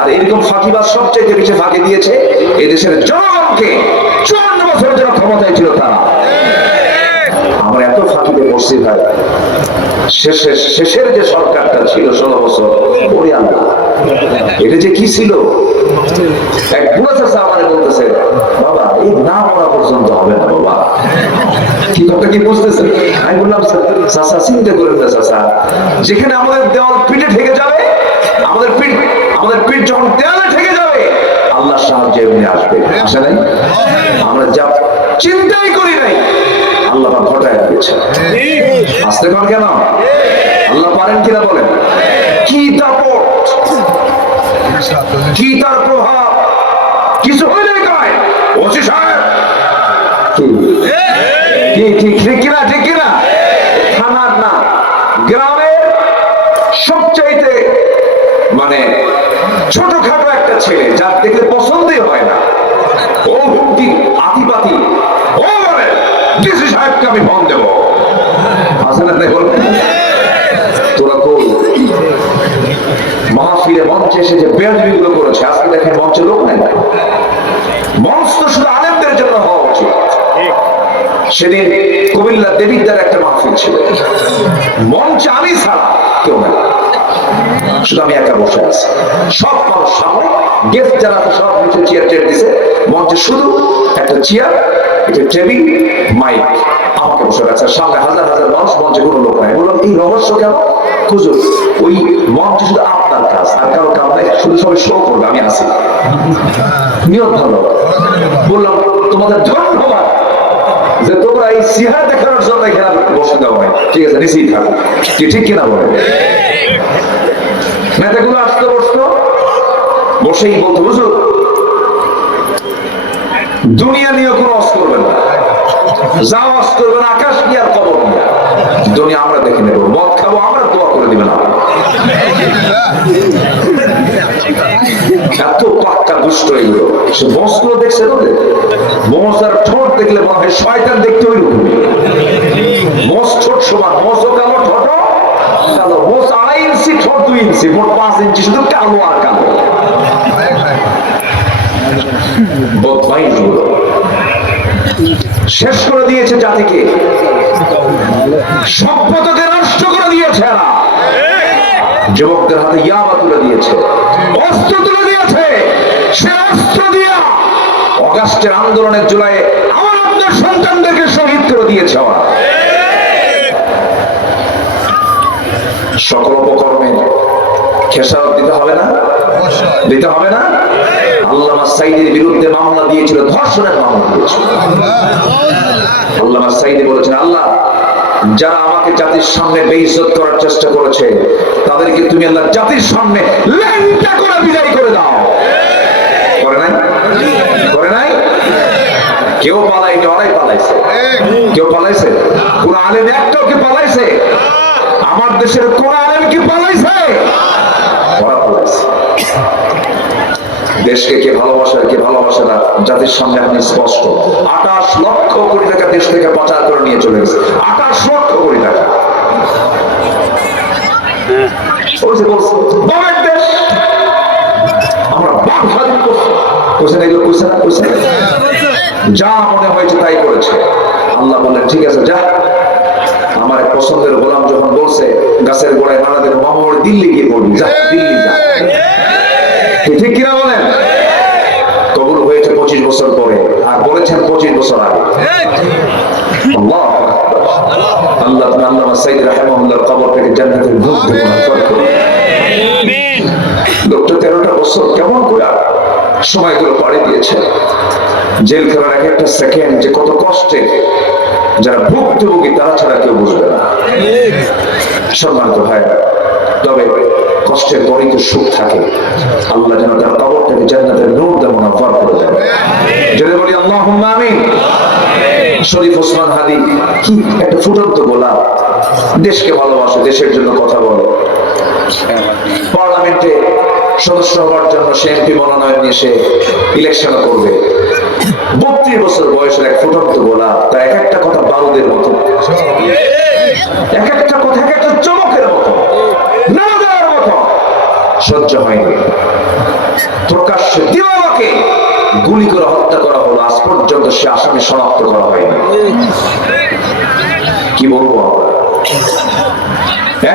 আর এরকম ফাঁকিবাজ সবচেয়ে বেশি ফাঁকি দিয়েছে এদেশের জনগণকে। 54 বছরের জন্য ক্ষমতায় ছিল তারা। আমরা এত ফাঁকিতে পড়ছি ভাই। শেষের যে সরকারটা ছিল 16 বছর, ওরে আল্লাহ, এটা যে কি ছিল! এক বুড়া চাচা আমারে বলতেছে, বাবা এই না মরা পর্যন্ত হবে না বাবা। কি কথা কি বুঝতেছেন? আমি বললাম চাচা চিন্তা করেন না চাচা, যেখানে আমাদের দেওয়াল পিঠে ঠেকে যাবে, আমাদের পিঠ যখন দেওয়ালে ঠেকে যাবে, আল্লাহ সাহায্য এমনি আসবে। আসে নাই? আমরা যা চিন্তাই করি নাই, আল্লাহ ঘটায় দিয়েছে। আসতে পারেন কেন? আল্লাহ পারেন কিনা বলেন? কি দাপট, কি তার প্রভাব! কিছু হইলে কয় ওসি সাহেব, ঠিক কিনা? থানার না, গ্রামের সবচাইতে মানে ছোটখাটো একটা ছেলে, যার দেখলে পছন্দই হয় না, ও হুমকি আতিপাতি, ও বলে ডিসি সাহেবকে আমি ফোন দেবো। আসে না? তাই বলবেন তোরা কই মাহফিলে মঞ্চে এসে যে বেয়াদবি গুলো করেছে, আজকে দেখেন মঞ্চে লোক নেই। মঞ্চ তো শুধু আলেমদের জন্য হওয়া উচিত। সেদিন কুমিল্লা দেবিদ্দার একটা মাহফিল ছিল, মঞ্চে আমি ছাড়া কেউ নেই, শুধু আমি একা বসে আছি। সব মানুষ সামনে, গেস্ট যারা সব নিচে চেয়ার দিছে, মঞ্চে শুধু একটা চেয়ার, একটা টেবিল, মাইক, আমাকে বসে রাখছে। সামনে হাজার হাজার মানুষ, মঞ্চে কোনো লোক নাই। বললাম এই রহস্য কেন? হুজুর ওই মঞ্চে শুধু আপনার কাজ, আর কারো কাজ নাই, শুধু সবাই শো করবে, আমি আসি। নিয়ত ভালো। বললাম তোমাদের ধন্যবাদ যে তোমরা এই চেহারা দেখানোর জন্য এখানে বসে দেওয়া হয়। ঠিক আছে, নিচেই থাকো। কি ঠিক কিনা বলে? নেতাগুলো আসতে বসতো, বসেই বলতো হুজুর দুনিয়া নিয়ে কোনো অস করবেন না, যা অস করবেন আকাশ কি আর কবর নিয়ে, দুনিয়া আমরা দেখে নেবো, মদ খাবো আমরা, দোয়া করে দিবেন। এত পাক্কা দুষ্ট এগুলো। সে মোষগুলো দেখছে তো, মোষ আর ঠোঁট দেখলে মনে হয় শয়তান দেখতে ওই রকম। মোষ ঠোঁট সমান, মোষও কালো, ঠোঁটও কালো। মোষ 2.5 ইঞ্চি, ঠোঁট 2 ইঞ্চি, মোট 5 ইঞ্চি, শুধু কালো আর কালো। বদমাইশগুলো শেষ করে দিয়েছে জাতিকে, সভ্যতাকে নষ্ট করে দিয়েছে। এরা যুবকদের হাতে ইয়াবা তুলে দিয়েছে, অস্ত্র তুলে দিয়েছে। সে অস্ত্র দিয়া অগাস্টের আন্দোলনের জুলাইয়ে আমার আপনার সন্তানদেরকে শহীদ করে দিয়েছে। ওরা সকল উপকর্মের খেসারত দিতে হবে না? দিতে হবে না? আল্লামা সাঈদীর বিরুদ্ধে মামলা দিয়েছিল, ধর্ষণের মামলা দিয়েছিল। আল্লামা সাঈদী বলেছেন, আল্লাহ যারা আমাকে জাতির সামনে বেইজ্জত করার চেষ্টা করেছে তাদেরকে তুমি আল্লাহ জাতির সামনে ল্যাংটা করে বিদায় করে দাও। করে নাই? করে নাই? কেউ পালায়নি, ওরাই পালাইছে। কেউ পালাইছে? কোন আলেম একটাও কি পালাইছে? আমার দেশের কোন আলেম কি পালাইছে? ওরা পালাইছে। দেশকে কে ভালোবাসে কে ভালোবাসে না জাতির সামনে এখন স্পষ্ট। 28 লক্ষ কোটি টাকা দেশ থেকে পাচার করে নিয়ে চলে গেছে। 28 লক্ষ কোটি টাকা। দেশ আমরা বাপ স্বাধীন করছি, যা মনে হয়েছে তাই করেছে। আল্লাহ বললেন ঠিক আছে যা। আমার এক পছন্দের গোলাম যখন বলছে গাছের গোড়ায় মারা দেবে, মামুর দিল্লি গিয়ে পড়বি, যা দিল্লি যা। ঠিক কিনা বলেন? কবুল হয়েছে 25 বছর পরে, আর বলেছেন 25 বছর আগে। আল্লাহ আল্লাহ আল্লামা সাঈদী রাহিমাহুল্লাহর কবরটাকে জান্নাতের নূর দিয়ে মুনাফফর করুন। লোকটা 13টা বছর কেমন করে সময়গুলো পাড়ি দিয়েছে। জেল খেলার এক একটা সেকেন্ড যে কত কষ্টে, যারা ভুক্তভোগী তারা ছাড়া কেউ বুঝবে না। সম্মানিত ভাইরা, তবে কষ্টের পরেই তো সুখ থাকে। আল্লাহ যেন তার কবরটাকে জান্নাতের নূর দিয়ে মুনাফফর করে দেন। যদি বলি আল্লাহুম্মা আমিন। শরীফ ওসমান হাদি কি একটা ফুটন্ত গোলাপ, দেশকে ভালোবাসে, দেশের জন্য কথা বলে। পার্লামেন্টে সদস্য হওয়ার জন্য সে এমপি মনোনয়ন নিয়ে সে ইলেকশন করবে। 32 বছর বয়সের এক ফুটন্ত গোলাপ, তার এক একটা কথা বারুদের মতো, এক একটা কথা এক একটা চমকের মতো, না দেওয়ার মতো। সহ্য হয়নি, প্রকাশ্যে দিবালোকে গুলি করে হত্যা করা হলো। আজ পর্যন্ত সে আসামি শনাক্ত করা হয়নি। কি বলবো আমরা?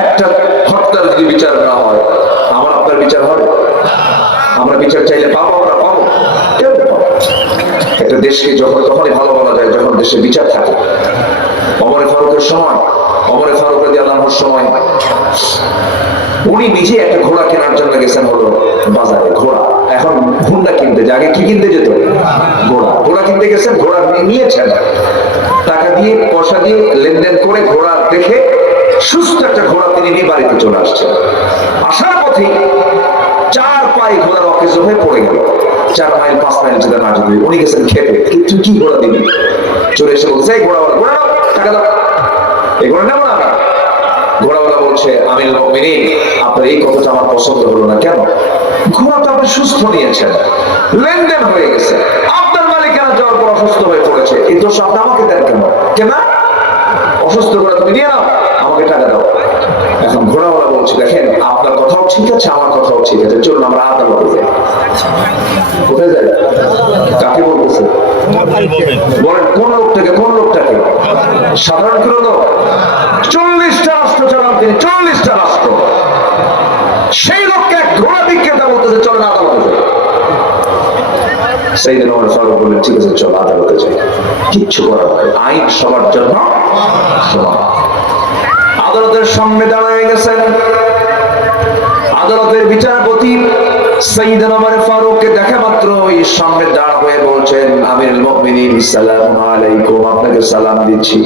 একটা হত্যার যদি বিচার না হয়, আমার আপনার বিচার হবে? আমরা বিচার চাইলে পাবো? আমরা পাবো? কেউ পাবো? একটা দেশকে যখন তখনই ভালো বলা যায় যখন দেশে বিচার থাকে। ওমর ফারুকের সময়, ওমর ফারুক রাদিয়াল্লাহু আনহুর সময় উনি নিজে একটা ঘোড়া কেনার জন্য গেছেন হলো বাজারে। ঘোড়া, এখন হুন্ডা কিনতে, আগে কি কিনতে যেত? ঘোড়া। ঘোড়া কিনতে গেছেন, ঘোড়া নিয়েছেন, টাকা দিয়ে পয়সা দিয়ে লেনদেন করে ঘোড়া দেখে সুস্থ একটা ঘোড়া তিনি নিয়ে বাড়িতে চলে আসছেন। আসার পথে 4 পায়ে ঘোড়ার অকেজ হয়ে পড়ে গেল। 4 মাইল 5 মাইল যেতে না যেতে উনি গেছেন খেপে, তুই কি ঘোড়া দিবি? চলে এসে বলছে, এই ঘোড়াওয়ালা, ঘোড়া নাও, টাকা দাও। এই ঘোড়া নেবো না। ঘোড়াওয়ালা বলছে, আমিরুল মুমিনিন, আপনার এই কথাটা আমার পছন্দ হলো না। কেন? ঘোড়া তো আপনি সুস্থ নিয়েছেন, লেনদেন হয়ে গেছে, আপনার মালিকানা যাওয়ার পর অসুস্থ হয়ে পড়েছে, এই দোষ আপনি আমাকে দেন কেন? কেন অসুস্থ ঘোড়া তুমি নিয়ে নাও, আমাকে টাকা দাও। এখন ঘোড়াওয়ালা বলছে, দেখেন আপনার কথাও ঠিক আছে, আমার কথাও ঠিক আছে, চলুন আমরা আদালতে যাই। কোথায় যাই? কাকে বলতেছে? বলেন কোন লোকটাকে? কোন লোকটাকে? সাধারণ কোন লোক? 40টা রাষ্ট্র চালান তিনি, 40টা রাষ্ট্র। সেই লোককে ঘোড়া বিক্রেতা বলতেছে চলেন আদালতে যাই। সাইয়েদনা ওমর ফারুক বললেন, ঠিক আছে চল আদালতে যাই। কিচ্ছু করার নাই, আইন সবার জন্য সমান। আদালতের সামনে দাঁড়িয়ে গেছেন। আদালতের বিচারপতি সাইয়েদনা ওমর ফারুককে দেখা মাত্র ওই সামনে দাঁড় হয়ে বলছেন, আমিরুল মুমিনিন সালামু আলাইকুম, আপনাকে সালাম দিচ্ছি।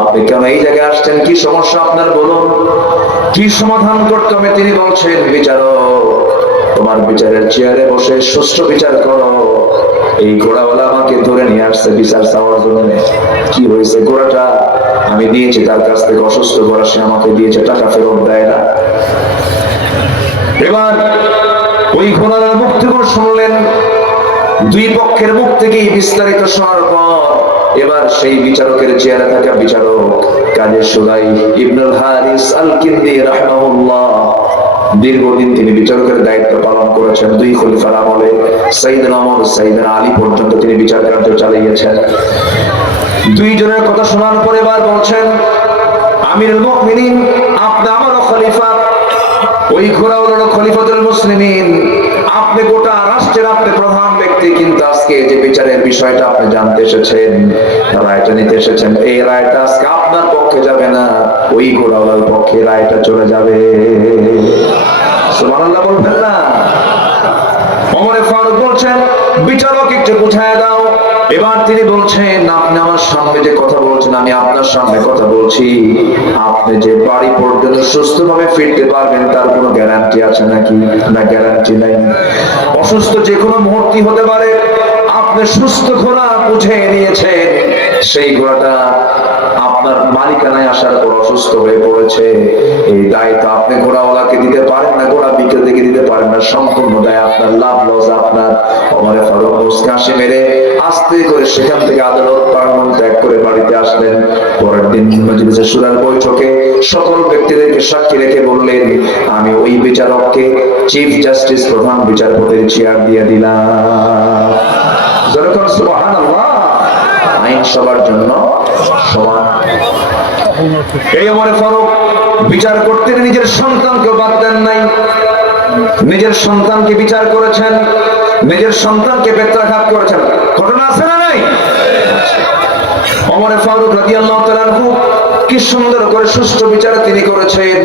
আপনি কেন এই জায়গায় আসছেন? কি সমস্যা আপনার বলুন, কি সমাধান করতে হবে? তিনি বলছেন, বিচারক, তোমার বিচারের চেয়ারে বসে সুষ্ঠু বিচার করো। এই ঘোড়াওয়ালা আমাকে ধরে নিয়ে আসছে বিচার চাওয়ার জন্য। কি হয়েছে? ঘোড়াটা আমি নিয়েছি তার কাছ থেকে, অসুস্থ ঘোড়া, সে আমাকে দিয়েছে, টাকা ফেরত দেয় না। এবার ওই ঘোড়ার মুখ থেকে শুনলেন, দুই পক্ষের মুখ থেকেই বিস্তারিত শোনার পর এবার সেই বিচারকের চেয়ারে থাকা বিচারক কাজী সুরাই ইবনুল হারিস আল কিন্দি রাহিমাহুল্লাহ, দীর্ঘদিন তিনি বিচারকের দায়িত্ব পালন করেছেন। দুই খলিফার আমলে সাইয়েদনা ওমর, সাইয়েদনা আলী পর্যন্ত তিনি বিচার কার্য চালিয়েছেন। দুইজনের কথা শোনার পরে এবার বলছেন, আমিরুল মুমিনিন, আপনি আমারও খলিফা, ওই ঘোড়া হলো খলিফাতুল মুসলিমিন, আপনি গোটা রাষ্ট্রের আপনি প্রধান ব্যক্তি, কিন্তু আজকে যে বিচারের বিষয়টা আপনি জানতে এসেছেন, রায়টা নিতে এসেছেন, এই রায়টা আজকে আপনার পক্ষে যাবে না, ওই ঘোড়াওয়ালার পক্ষে রায়টা চলে যাবে। সুবহানাল্লাহ বলবেন না? ওমরে ফারুক বলছেন, বিচারক একটু বুঝায় দাও। এবার তিনি বলছেন, আপনি আমার সামনে যে কথা বলছেন, আমি আপনার সামনে কথা বলছি, আপনি যে বাড়ি পর্যন্ত সুস্থভাবে ফিরতে পারবেন তার কোনো গ্যারান্টি আছে নাকি? না, গ্যারান্টি নাই। অসুস্থ যে কোনো মুহূর্তে হতে পারে। আপনি সুস্থ ঘোড়া বুঝে নিয়েছেন, সেই ঘোড়াটা আপনার মালিকানায় আসার পর অসুস্থ হয়ে পড়েছে, এই দায়িত্ব আপনি ঘোড়াওয়ালাকে দিতে পারেন না, ঘোড়া বিক্রেতা থেকে দিতে পারেন না, সম্পূর্ণ দায় আপনার, লাভ লস আপনার। ওমরে ফারুক মুস্কাশি মেরে আস্তে করে সেখান থেকে আদালত প্রাঙ্গণ ত্যাগ করে বাড়িতে আসলেন। পরের দিন মজলিসে শুরার বৈঠকে সকল ব্যক্তিদেরকে সাক্ষী রেখে বললেন, আমি ওই বিচারককে চিফ জাস্টিস, প্রধান বিচারপতির চেয়ার দিয়ে দিলাম। যখন সুবহানাল্লাহ, আইন সবার জন্য সমান। এই ওমরে ফারুক বিচার করতে নিজের সন্তানকে বাদ দেন নাই, নিজের সন্তানকে বিচার করেছেন, নিজের সন্তানকে বেত্রাঘাত করেছেন। ঘটনা আছে না নাই? ওমরে ফারুক রাদিয়াল্লাহু তাআলা আনহু কি সুন্দর করে সুষ্ঠু বিচার তিনি করেছেন।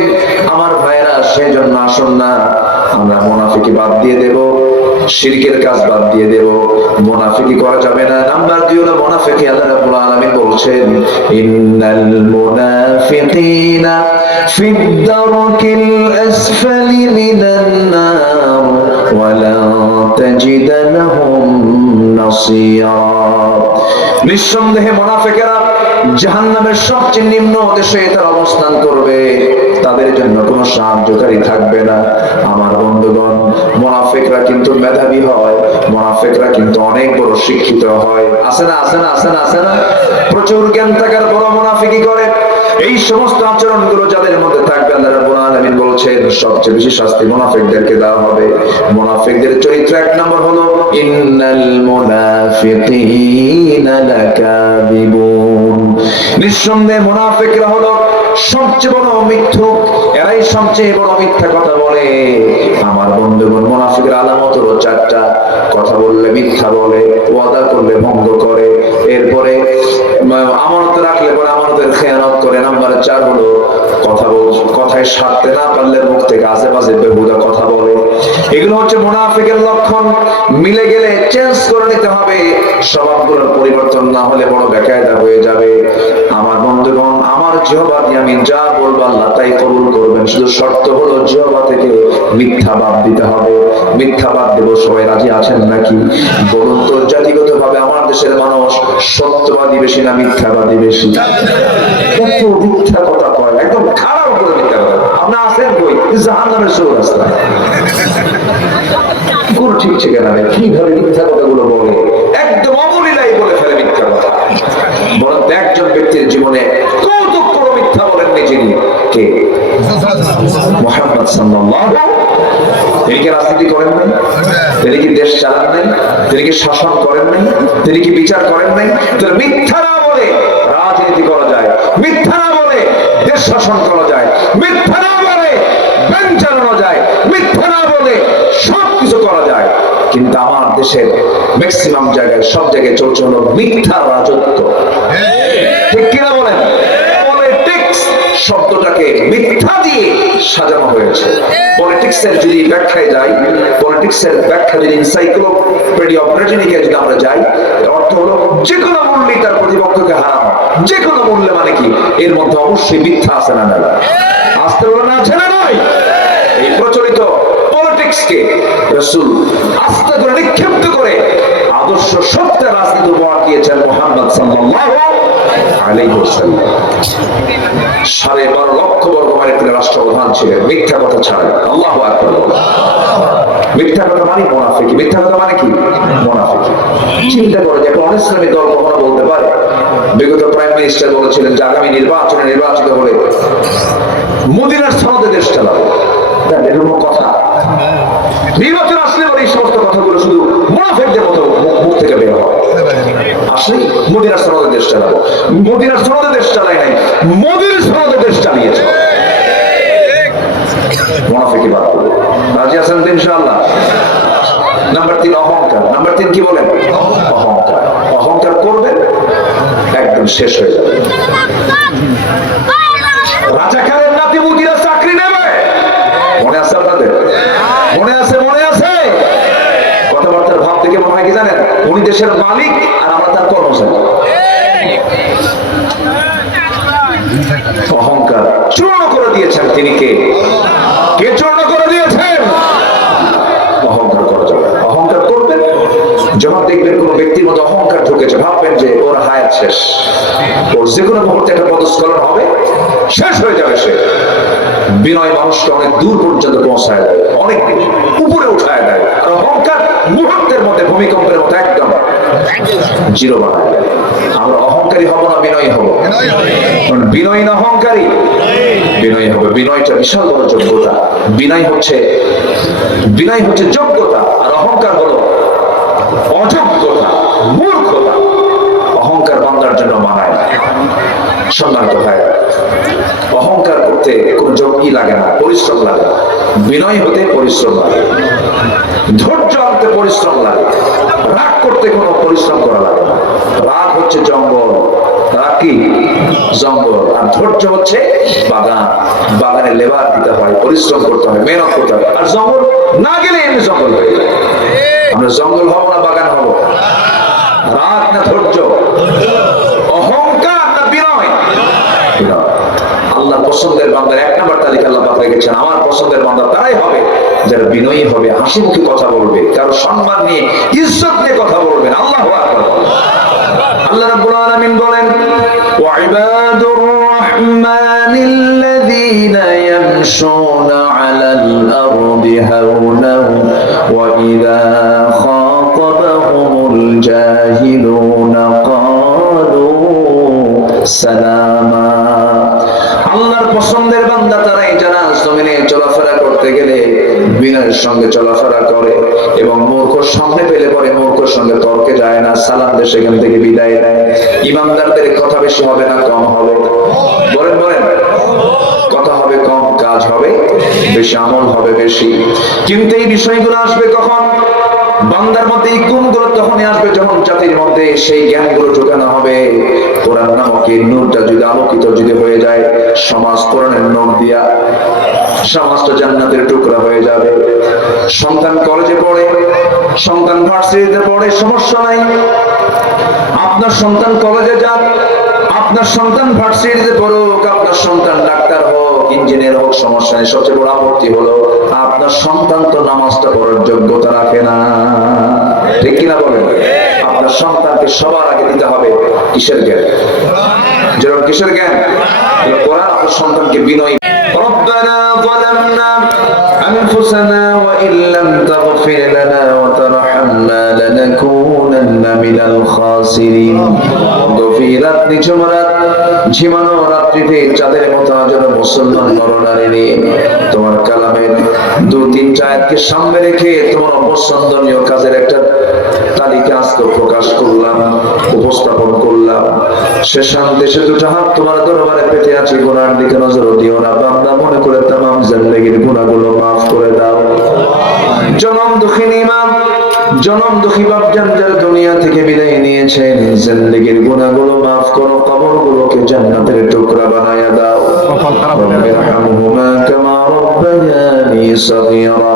আমার ভাইয়েরা, সেজন্য আসুন না আমরা মুনাফিকি বাদ দিয়ে দেব, শিরকের কাজ বাদ দিয়ে দেব, মুনাফিকি করা যাবে না। নাম্বার 2 হলো মুনাফিকি। আল্লাহ রাব্বুল আলামিন বলছেন, ইন্নাল মুনাফিকিনা ফিদ দারকিল আসফালি মিনান নার ওয়া লা তাজিদ লাহুম নাসীরা। নিঃসন্দেহে মুনাফিকেরা জাহান্নামের সবচেয়ে নিম্ন দেশে তারা অবস্থান করবে, তাদের জন্য কোনো সাহায্যকারী থাকবে না। আমার বন্ধুগণ, মুনাফিকরা কিন্তু মেধাবী হয়, মুনাফিকরা কিন্তু অনেক বড় শিক্ষিত হয়। আছে না, আছে না, আছে না, আছে না? প্রচুর জ্ঞান থাকার বড় মুনাফিকি করে। এই সমস্ত আচরণগুলো যাদের মধ্যে থাকবে, আল্লাহ রাব্বুল আলামিন বলছেন সবচেয়ে বেশি শাস্তি মুনাফিকদেরকে দেওয়া হবে। মুনাফিকদের চরিত্র 1 নম্বর হলো, ইন্নাল মুনাফিকিনা লাকাযিবুন। নিঃসন্দেহে মুনাফিকরা হলো সবচেয়ে বড় মিথ্যুক, এরাই সবচেয়ে বড় মিথ্যা কথা বলে। আমার বন্ধুগণ, মুনাফিকের আলামত হলো 4টা। কথা বললে মিথ্যা বলে, ওয়াদা করলে ভঙ্গ করে, এরপরে আমানত রাখলে পরে আমানতের খেয়ানত করে। নাম্বার 4 হলো কথায় সারতে না পারলে মুখ থেকে আশেপাশে বেহুদা কথা বলে। এগুলো হচ্ছে মুনাফিকের লক্ষণ। মিলে গেলে চেঞ্জ করে নিতে হবে, স্বভাবগুলোর পরিবর্তন না হলে বড় বেকায়দা হয়ে যাবে। আমার বন্ধুগণ, আমার জিহ্বা দিয়ে আমি যা বলবো আল্লাহ তাই কবুল করবেন, শুধু শর্ত হলো জিহ্বা থেকে মিথ্যা বাদ দিতে হবে। মিথ্যা বাদ দেব, সবাই রাজি আছেন নাকি? বলুন তো, জাতিগত ভাবে আমার দেশের মানুষ সত্যবাদী বেশি না মিথ্যাবাদী বেশি? কত মিথ্যা কথা কয়, একদম খারাপ করে মিথ্যা কথা। আপনি আছেন কই? জাহান্নামের চৌরাস্তায়। গুরু ঠিক ঠিকানা নেই, কিভাবে মিথ্যা কথাগুলো বলে, একদম অবলীলায় বলে ফেলে মিথ্যা কথা। বরং একজন ব্যক্তির জীবনে কৌতুক করে মিথ্যা বলেননি যিনি, কে? মুহাম্মদ সাল্লাল্লাহু। তিনি কি রাজনীতি করেন নাই? তিনি কি দেশ চালান নাই? তিনি কি শাসন করেন নাই? তিনি কি বিচার করেন নাই? মিথ্যা না বলে রাজনীতি করা যায়, মিথ্যা না বলে দেশ শাসন করা যায়, মিথ্যা না বলে ব্যাংক চালানো যায়, মিথ্যা না বলে সবকিছু করা যায়। কিন্তু আমার দেশের ম্যাক্সিমাম জায়গায়, সব জায়গায় চলছে হলো মিথ্যা রাজত্ব। ঠিক কিনা বলেন? পলিটিক্স শব্দটাকে মিথ্যা দিয়ে সাজানো হয়েছে। পলিটিক্সের যদি ব্যাখ্যায় যাই, পলিটিক্সের ব্যাখ্যা যদি এনসাইক্লোপিডিয়া ব্রিটানিকায় যদি আমরা যাই, অর্থ হলো যে কোনো মূল্যে তার প্রতিপক্ষকে হারানো। যে কোনো মূল্যে মানে কি? এর মধ্যে অবশ্যই মিথ্যা আছে না নাই? আসতে বলে না, আছে না নাই? এই প্রচলিত পলিটিক্সকে রাসূল আস্তে করে নিক্ষিপ্ত করে আদর্শ সত্যের রাজনীতি উপহার দিয়েছেন মুহাম্মদ সাল্লাল্লাহু আলাইহি ওয়াসাল্লাম। 12.5 লক্ষ বর্গ মাইলের রাষ্ট্রপ্রধান ছিলেন মিথ্যা কথা ছাড়া। আল্লাহু আকবার। মিথ্যা কথা মানে মুনাফিকি। মিথ্যা কথা মানে কি? মুনাফিকি। চিন্তা করে যে কোন ইসলামী দল কখনো বলতে পারে? বিগত প্রাইম মিনিস্টার বলেছিলেন যে আগামী নির্বাচনে নির্বাচিত হলে মদিনার সনদে দেশ চালাবো। এরকম কথা নির্বাচন আসলে এই সমস্ত কথাগুলো শুধু মুনাফিকদের মতো মুখ থেকে বের হয়। আসলে মদিনার সনদে দেশ চালাবো। মদিনার সনদে দেশ চালাই নাই, মোদির সনদে দেশ চালিয়েছে। মুনাফিকি বাদ করবো। রাজি আছেন তো ইনশাআল্লাহ? নাম্বার 3 অহংকার। নাম্বার 3 কি বলেন? অহংকার। অহংকার করবেন একদম শেষ হয়ে যাবে। রাজাকারের নাতি মুদিরা চাকরি নেবে, মনে আছে আপনাদের? মনে আছে? মনে আছে? কথাবার্তার ভাব থেকে মনে হয় কি জানেন? উনি দেশের মালিক আর আমরা তার কর্মচারী। অহংকার চূর্ণ করে দিয়েছেন তিনি। কে কে চূর্ণ করে দিয়েছেন? অহংকার করা যাবে। অহংকার করবেন যখন দেখবেন কোন ব্যক্তির মধ্যে অহংকার ঢুকেছে, ভাববেন যে ওর হায়াত শেষ, ওর যে কোনো মুহূর্তে একটা পদস্খলন হবে, শেষ হয়ে যাবে সে। বিনয় মানুষকে অনেক দূর পর্যন্ত পৌঁছায় দেয়, অনেক উপরে উঠায় দেয়। আর অহংকার মুহূর্তের মধ্যে ভূমিকম্পের মতো একদম জিরো বানায় দেয়। আমরা অহংকারী হব না বিনয়ী হব? বিনয়ী না অহংকারী? বিনয়ী হবে। বিনয়টা বিশাল বড় যোগ্যতা। বিনয় হচ্ছে যোগ্যতা, আর অহংকার হলো অযোগ্যতা, মূর্খতা। অহংকার বান্দার জন্য মানায় না। সম্মানিত ভাইরা, অহংকার করতে কোনো যোগ্যই লাগে না, পরিশ্রম লাগে না। বিনয় হতে পরিশ্রম লাগে, ধৈর্য আনতে পরিশ্রম লাগে, রাগ করতে কোনো পরিশ্রম করা লাগে না। রাগ হচ্ছে জঙ্গল, রাগ কি? জঙ্গল। আর ধৈর্য হচ্ছে বাগান। বাগানে লেবার দিতে হয়, পরিশ্রম করতে হয়, মেহনত করতে হয়। আর জঙ্গল না গেলে এমনি জঙ্গল হয়ে যায়। আমরা জঙ্গল হব না বাগান হব? রাগ না ধৈর্য? অহংকার না বিনয়? আল্লাহ পছন্দের বান্দার 1 নম্বর তালিকা আল্লাহ পাক রেখেছেন। আমার পছন্দের বান্দা তারাই হবে যারা বিনয়ী হবে, হাসি মুখে কথা বলবে, কারো সম্মান নিয়ে, ইজ্জত নিয়ে কথা বলবেন। আল্লাহু আকবার। আল্লাহ রাব্বুল আলামিন বলেন, ওয়া ইবাদুর রাহমানিল্লাযীনা ইয়ামশুনা আলাল আরদি হাওনান ওয়া ইযা খাতাবাহুমুল জাহিলুনা ক্বালু সালামা। আল্লাহর পছন্দের বান্দা তারাই যারা জমিনে চলাফেরা করতে গেলে বিনয়ের সঙ্গে চলাফেরা করে এবং মূর্খর সামনে পেলে পরে মূর্খর সঙ্গে তর্কে যায় না, সালাম দিয়ে সেখান থেকে বিদায় দেয়। ইমানদারদের কথা বেশি হবে না কম হবে? বলেন বলেন। কথা হবে কম, কাজ হবে বেশি, আমল হবে বেশি। কিন্তু এই বিষয়গুলো আসবে কখন? বান্দার মধ্যে এই গুণগুলো তখনই আসবে যখন জাতির মধ্যে সেই জ্ঞানগুলো ঢোকানো হবে। কোরআন নামক এই নূরটা যদি আলোকিত যদি হয়ে যায়, সমাজ কোরআনের নূর দিয়া সমাজটা জান্নাতের টুকরা হয়ে যাবে। সন্তান কলেজে পড়ে, সন্তান ভার্সিটিতে পড়ে, সমস্যা নাই। আপনার সন্তান কলেজে যাক, আপনার সন্তান ভার্সিটিতে পড়ুক, আপনার সন্তান ডাক্তার হোক, ইঞ্জিনিয়ার হোক, সমস্যা নেই। সবচেয়ে বড় আপত্তি হলো আপনার সন্তান তো নামাজটা পড়ার যোগ্যতা রাখে না। ঠিক কিনা বলেন? আপনার সন্তানকে সবার আগে দিতে হবে কিসের জ্ঞান? যেরকম কিসের জ্ঞান? কোরআন আপনার সন্তানকে বিনয়ী। ربنا ظلمنا أنفسنا وإن لم تغفر لنا وترحمنا لنكونن من الخاسرين। গভীর রাত, নিঝুম রাত, ঝিমানো রাত্রিতে চাঁদের মতো আজও মুসলমান নরনারী তোমার কালামের 2-3 আয়াতকে সামনে রেখে তোমার অপছন্দনীয় কাজের একটা তালিকা আজকে প্রকাশ করলাম, উপস্থাপন করলাম। শেষান দেশে 2টা হাত তোমার দরবারে পেতে আছে, গুনার দিকে নজর দিও না। বান্দা মনে করে তামাম জিন্দেগীর গুনাহগুলো মাফ করে দাও। জনম দুঃখিনী মা, জনম দুঃখী বাপজান যারা দুনিয়া থেকে বিদায় নিয়েছেন, জিন্দেগীর গুনাহগুলো মাফ করো, কবরগুলোকে জান্নাতের টুকরা বানায়া দাও। রব্বিরহামহুমা কামা রব্বায়ানি সগীরা,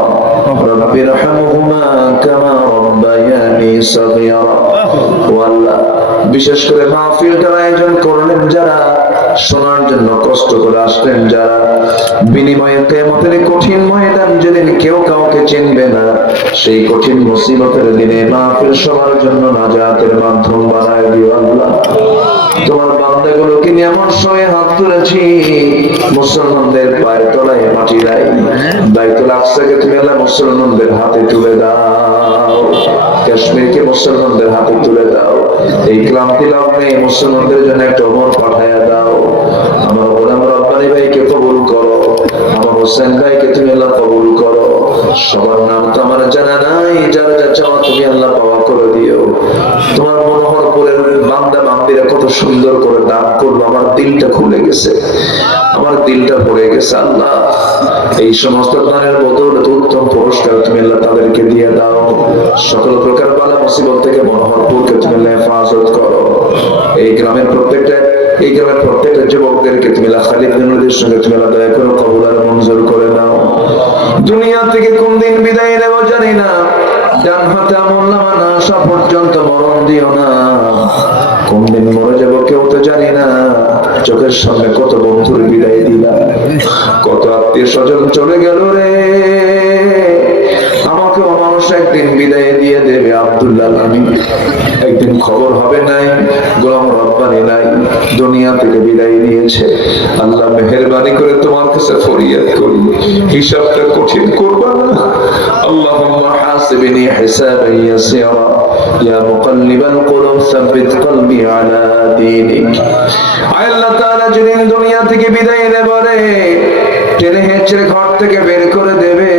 রব্বিরহামহুমা কামা রব্বায়ানি সগীরা। ও আল্লাহ, বিশেষ করে মাহফিলটার আয়োজন করলেন যারা, শোনার জন্য কষ্ট করে আসলেন যারা, বিনিময়ে কিয়ামতের কঠিন ময়দান যেদিন কেউ কাউকে চিনবে না, সেই কঠিন মুসিবতের দিনে মাহফিল সবার জন্য নাজাতের মাধ্যম বানায় দিও আল্লাহ। তোমার বান্দাগুলোকে নিয়ে এমন সময় হাত তুলেছি, মুসলমানদের পায়ের তলায় মাটি নাই, বাইতুল আকসাকে তুমি আল্লাহ মুসলমানদের হাতে তুলে দাও, কাশ্মীরকে মুসলমানদের হাতে তুলে দাও, এই ক্লান্তি লগ্নে মুসলমানদের জন্য একটা ওমর পাঠায়া দাও। আমার গোলাম রব্বানী ভাইকে কবুল করো, আমার হোসেন ভাইকে তুমি আল্লাহ কবুল করো। সবার নাম তো আমার জানা নাই, যারা যা চাও তুমি আল্লাহ পাওয়া করে দিও। তোমার মনোহরপুরের বান্দা বান্দিরা কত সুন্দর করে দান করলো, আমার দিলটা খুলে গেছে, আমার দিলটা ভরে গেছে আল্লাহ। এই সমস্ত দানের বদৌলতে উত্তম পুরস্কার তুমি আল্লাহ তাদেরকে দিয়ে দাও। সকল প্রকার বালা মুসিবত থেকে মনোহরপুরকে তুমি আল্লাহ হেফাজত করো। এই গ্রামের প্রত্যেকটা যুবকদেরকে তুমি আল্লাহ খালিদ বিনদের সঙ্গে তুমি আল্লাহ দয়া করো, কবুল আর মঞ্জুর করে নাও। দুনিয়া থেকে কোন দিন বিদায় নেব জানি না, ডান হাতে আমলনামা না আসা পর্যন্ত মরণ দিও না। কোন দিন মরে যাব কেউ তো জানি না। চোখের সামনে কত বন্ধুর বিদায় দিলা, কত আত্মীয় স্বজন চলে গেল রে। আমাকেও মানুষ একদিন বিদায় দিয়ে দেবে, আব্দুল্লাহ আমি একদিন খবর হবে নাই, গোলাম রব্বানী নাই, দুনিয়া থেকে বিদায় নিয়েছে। আল্লাহ মেহেরবানি করে তোমার কাছে ফরিয়াদ করি, হিসাবটা কঠিন করবা না। আল্লাহুম্মা হাসিবনি হিসাবান ইয়াসিরা ইয়া মুকাল্লিবাল কুলুব সাব্বিত কলবি আলা দীনিক। আল্লাহ তাআলা যেদিন দুনিয়া থেকে বিদায় নেব রে, টেনে হেঁচড়ে ঘর থেকে বের করে দেবে,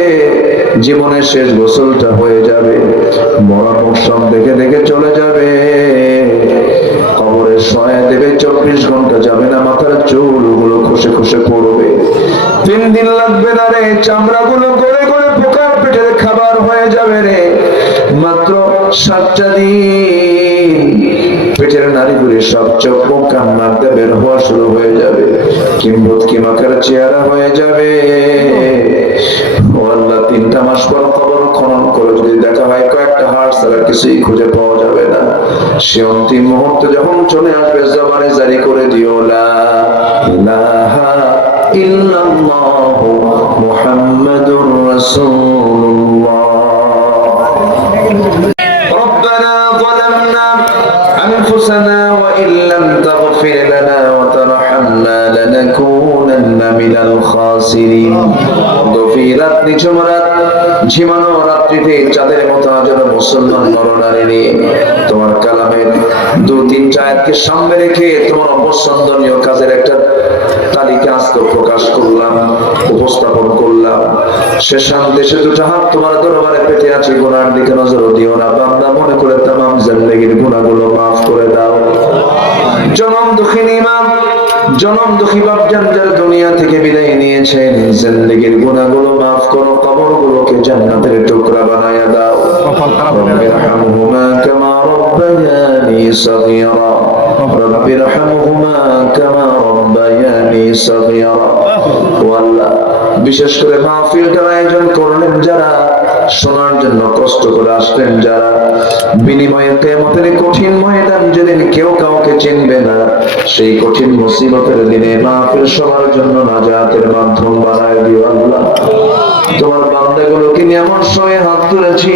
জীবনের শেষ গোসলটা হয়ে যাবে, মরণ মৌসুম দেখে দেখে চলে যাবে, কবরে শোয়া দেবে, 24 ঘন্টা যাবে না, মাথার চুলগুলো খসে খসে পড়বে, 3 দিন লাগবে না রে, চামড়াগুলো গলে গলে পোকার পেটের খাবার হয়ে যাবে রে। মাত্র 7টা দিন পেটের নাড়িগুলি সব চোখ মুখ কান নাক দিয়ে বের হওয়া শুরু হয়ে যাবে, কিম্বত কিমাকার চেহারা হয়ে যাবে। ও আল্লাহ, 3টা মাস পর কবর খনন করে যদি দেখা হয় কয়েকটা হাড় ছাড়া কিছুই খুঁজে পাওয়া যাবে না, সে অন্তিম মুহূর্তে যখন চলে আসবে, জবানে জারি করে দিও লা ইলাহা ইল্লাল্লাহু মুহাম্মাদুর রাসূলুল্লাহ। ربنا ظلمنا أنفسنا وإن لم تغفر لنا وترحمنا لنكونن من الخاسرين। গভীরাত নিঝুম রাত, ঝিমানো রাত্রিতে চাঁদের মতো আজও মুসলমান নরনারী তোমার কালামের 2-3 আয়াতকে সামনে রেখে তোমার অপছন্দনীয় কাজের একটা তালিকা আজকে প্রকাশ করলাম, উপস্থাপন করলাম। শেষান দেশে 2টা হাত তোমার দরবারে পেতে আছি, গুনার দিকে নজর দিও না। বান্দা মনে করে তামাম জিন্দেগীর গুনাহগুলো মাফ করে দাও। জনম দুঃখিনী মা, জনম দুঃখী বাপজান যারা দুনিয়া থেকে বিদায় নিয়েছেন, জিন্দেগীর গুনাহগুলো মাফ করো, কবরগুলোকে জান্নাতের টুকরা বানায়া দাও। রব্বিরহামহুমা কামা রব্বায়ানি সগীরা, রব্বিরহামহুমা কামা রব্বায়ানি সগীরা। ও আল্লাহ, বিশেষ করে মাহফিলটার আয়োজন করলেন যারা, শোনার জন্য কষ্ট করে আসলেন যারা, বিনিময়ে কিয়ামতের কঠিন ময়দান যেদিন কেউ কাউকে চিনবে না, সেই কঠিন মুসিবতের দিনে মাহফিল সবার জন্য নাজাতের মাধ্যম বানায় দিও আল্লাহ। তোমার বান্দাগুলোকে নিয়ে এমন সময় হাত তুলেছি,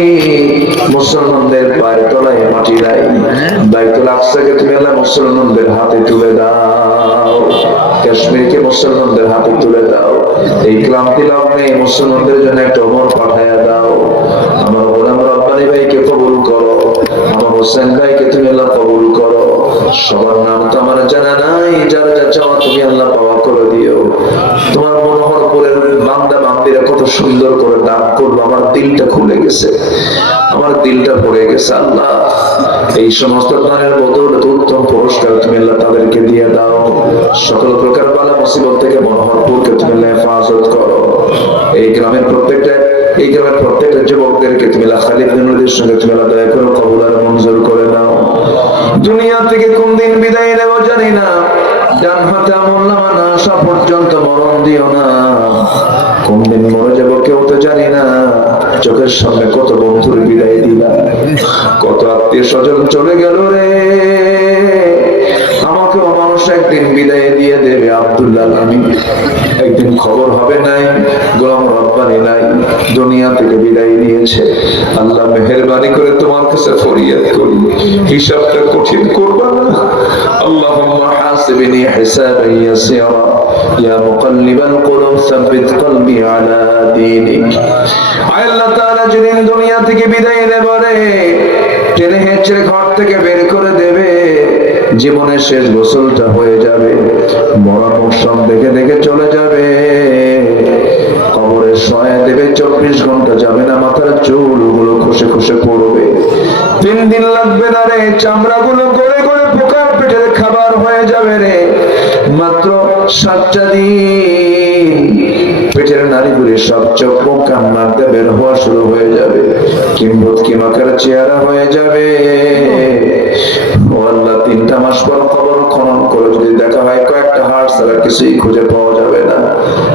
মুসলমানদের পায়ের তলায় মাটি নাই, বাইতুল আকসাকে তুমি আল্লাহ মুসলমানদের হাতে তুলে দাও, কাশ্মীরকে মুসলমানদের হাতে তুলে দাও, এই ক্লান্তি লগ্নে মুসলমানদের জন্য একটা ওমর পাঠায়া দাও। আমার গোলাম রব্বানী ভাইকে কবুল করো, আমার হোসেন ভাইকে তুমি আল্লাহ কবুল করো। সবার নাম তো আমার জানা নাই, যারা যা চাও তুমি আল্লাহ পাওয়া করে দিও। তোমার মনোহরপুরের বান্দা বান্দিরা কত সুন্দর করে দান করলো, আমার দিলটা খুলে গেছে, আমার দিলটা ভরে গেছে আল্লাহ। এই সমস্ত দানের বদৌলতে উত্তম পুরস্কার তুমি আল্লাহ তাদেরকে দিয়ে দাও। সকল প্রকার বালা মুসিবত থেকে মনোহরপুরকে তুমি আল্লাহ হেফাজত করো। এই গ্রামের প্রত্যেকটা যুবকদেরকে তুমি আল্লাহ খালিদ বিনদের সঙ্গে তুমি আল্লাহ দয়া করো, কবুল আর মঞ্জুর করে নাও। দুনিয়া থেকে কোন দিন বিদায় নেব জানি না, ডান হাতে আমলনামা না আসা পর্যন্ত মরণ দিও না। কোন দিন মরে যাব কেউ তো জানি না। চোখের সামনে কত বন্ধুর বিদায় দিলা, কত আত্মীয় স্বজন চলে গেল রে। আমাকেও মানুষ একদিন বিদায় দিয়ে দেবে। আব্দুল্লাহ আমিন একদিন খবর হবে নাই, গোলাম রব্বানি নাই, দুনিয়া থেকে বিদায় নিয়েছে। আল্লাহ মেহেরবানি করে তোমার কাছে ফরিয়াদ করি, হিসাবটা কঠিন করবা না। আল্লাহুম্মা হাসিবনি হিসাবান ইয়াসিরা ইয়া মুকাল্লিবাল কুলুব সাব্বিত কলবি আলা দীনিক। আল্লাহ তাআলা যেদিন দুনিয়া থেকে বিদায় নেবে রে, টেনে হেঁচড়ে ঘর থেকে বের করে দেবে, জীবনের শেষ গোসলটা হয়ে যাবে, মরণ মৌসুম দেখে দেখে চলে যাবে, কবরে শোয়া দেবে, 24 ঘন্টা যাবে না, মাথার চুলগুলো খসে খসে পড়বে, 3 দিন লাগবে না রে, চামড়াগুলো গলে গলে পোকার পেটের খাবার হয়ে যাবে রে, মাত্র 7টা দিন পেটের নাড়িগুলি সব চোখ মুখ কান নাক দিয়ে বের হওয়া শুরু হয়ে যাবে, কিম্বত কিমাকার চেহারা হয়ে যাবে। ও আল্লাহ, 3টা মাস পর কবর খনন করে যদি দেখা হয় কয়েকটা হাড় ছাড়া কিছুই খুঁজে পাওয়া যাবে না,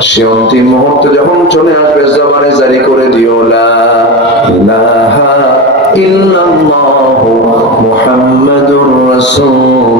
সে অন্তিম মুহূর্তে যখন চলে আসবে, জবানে জারি করে দিও লা ইলাহা ইল্লাল্লাহু মুহাম্মাদুর রাসূল।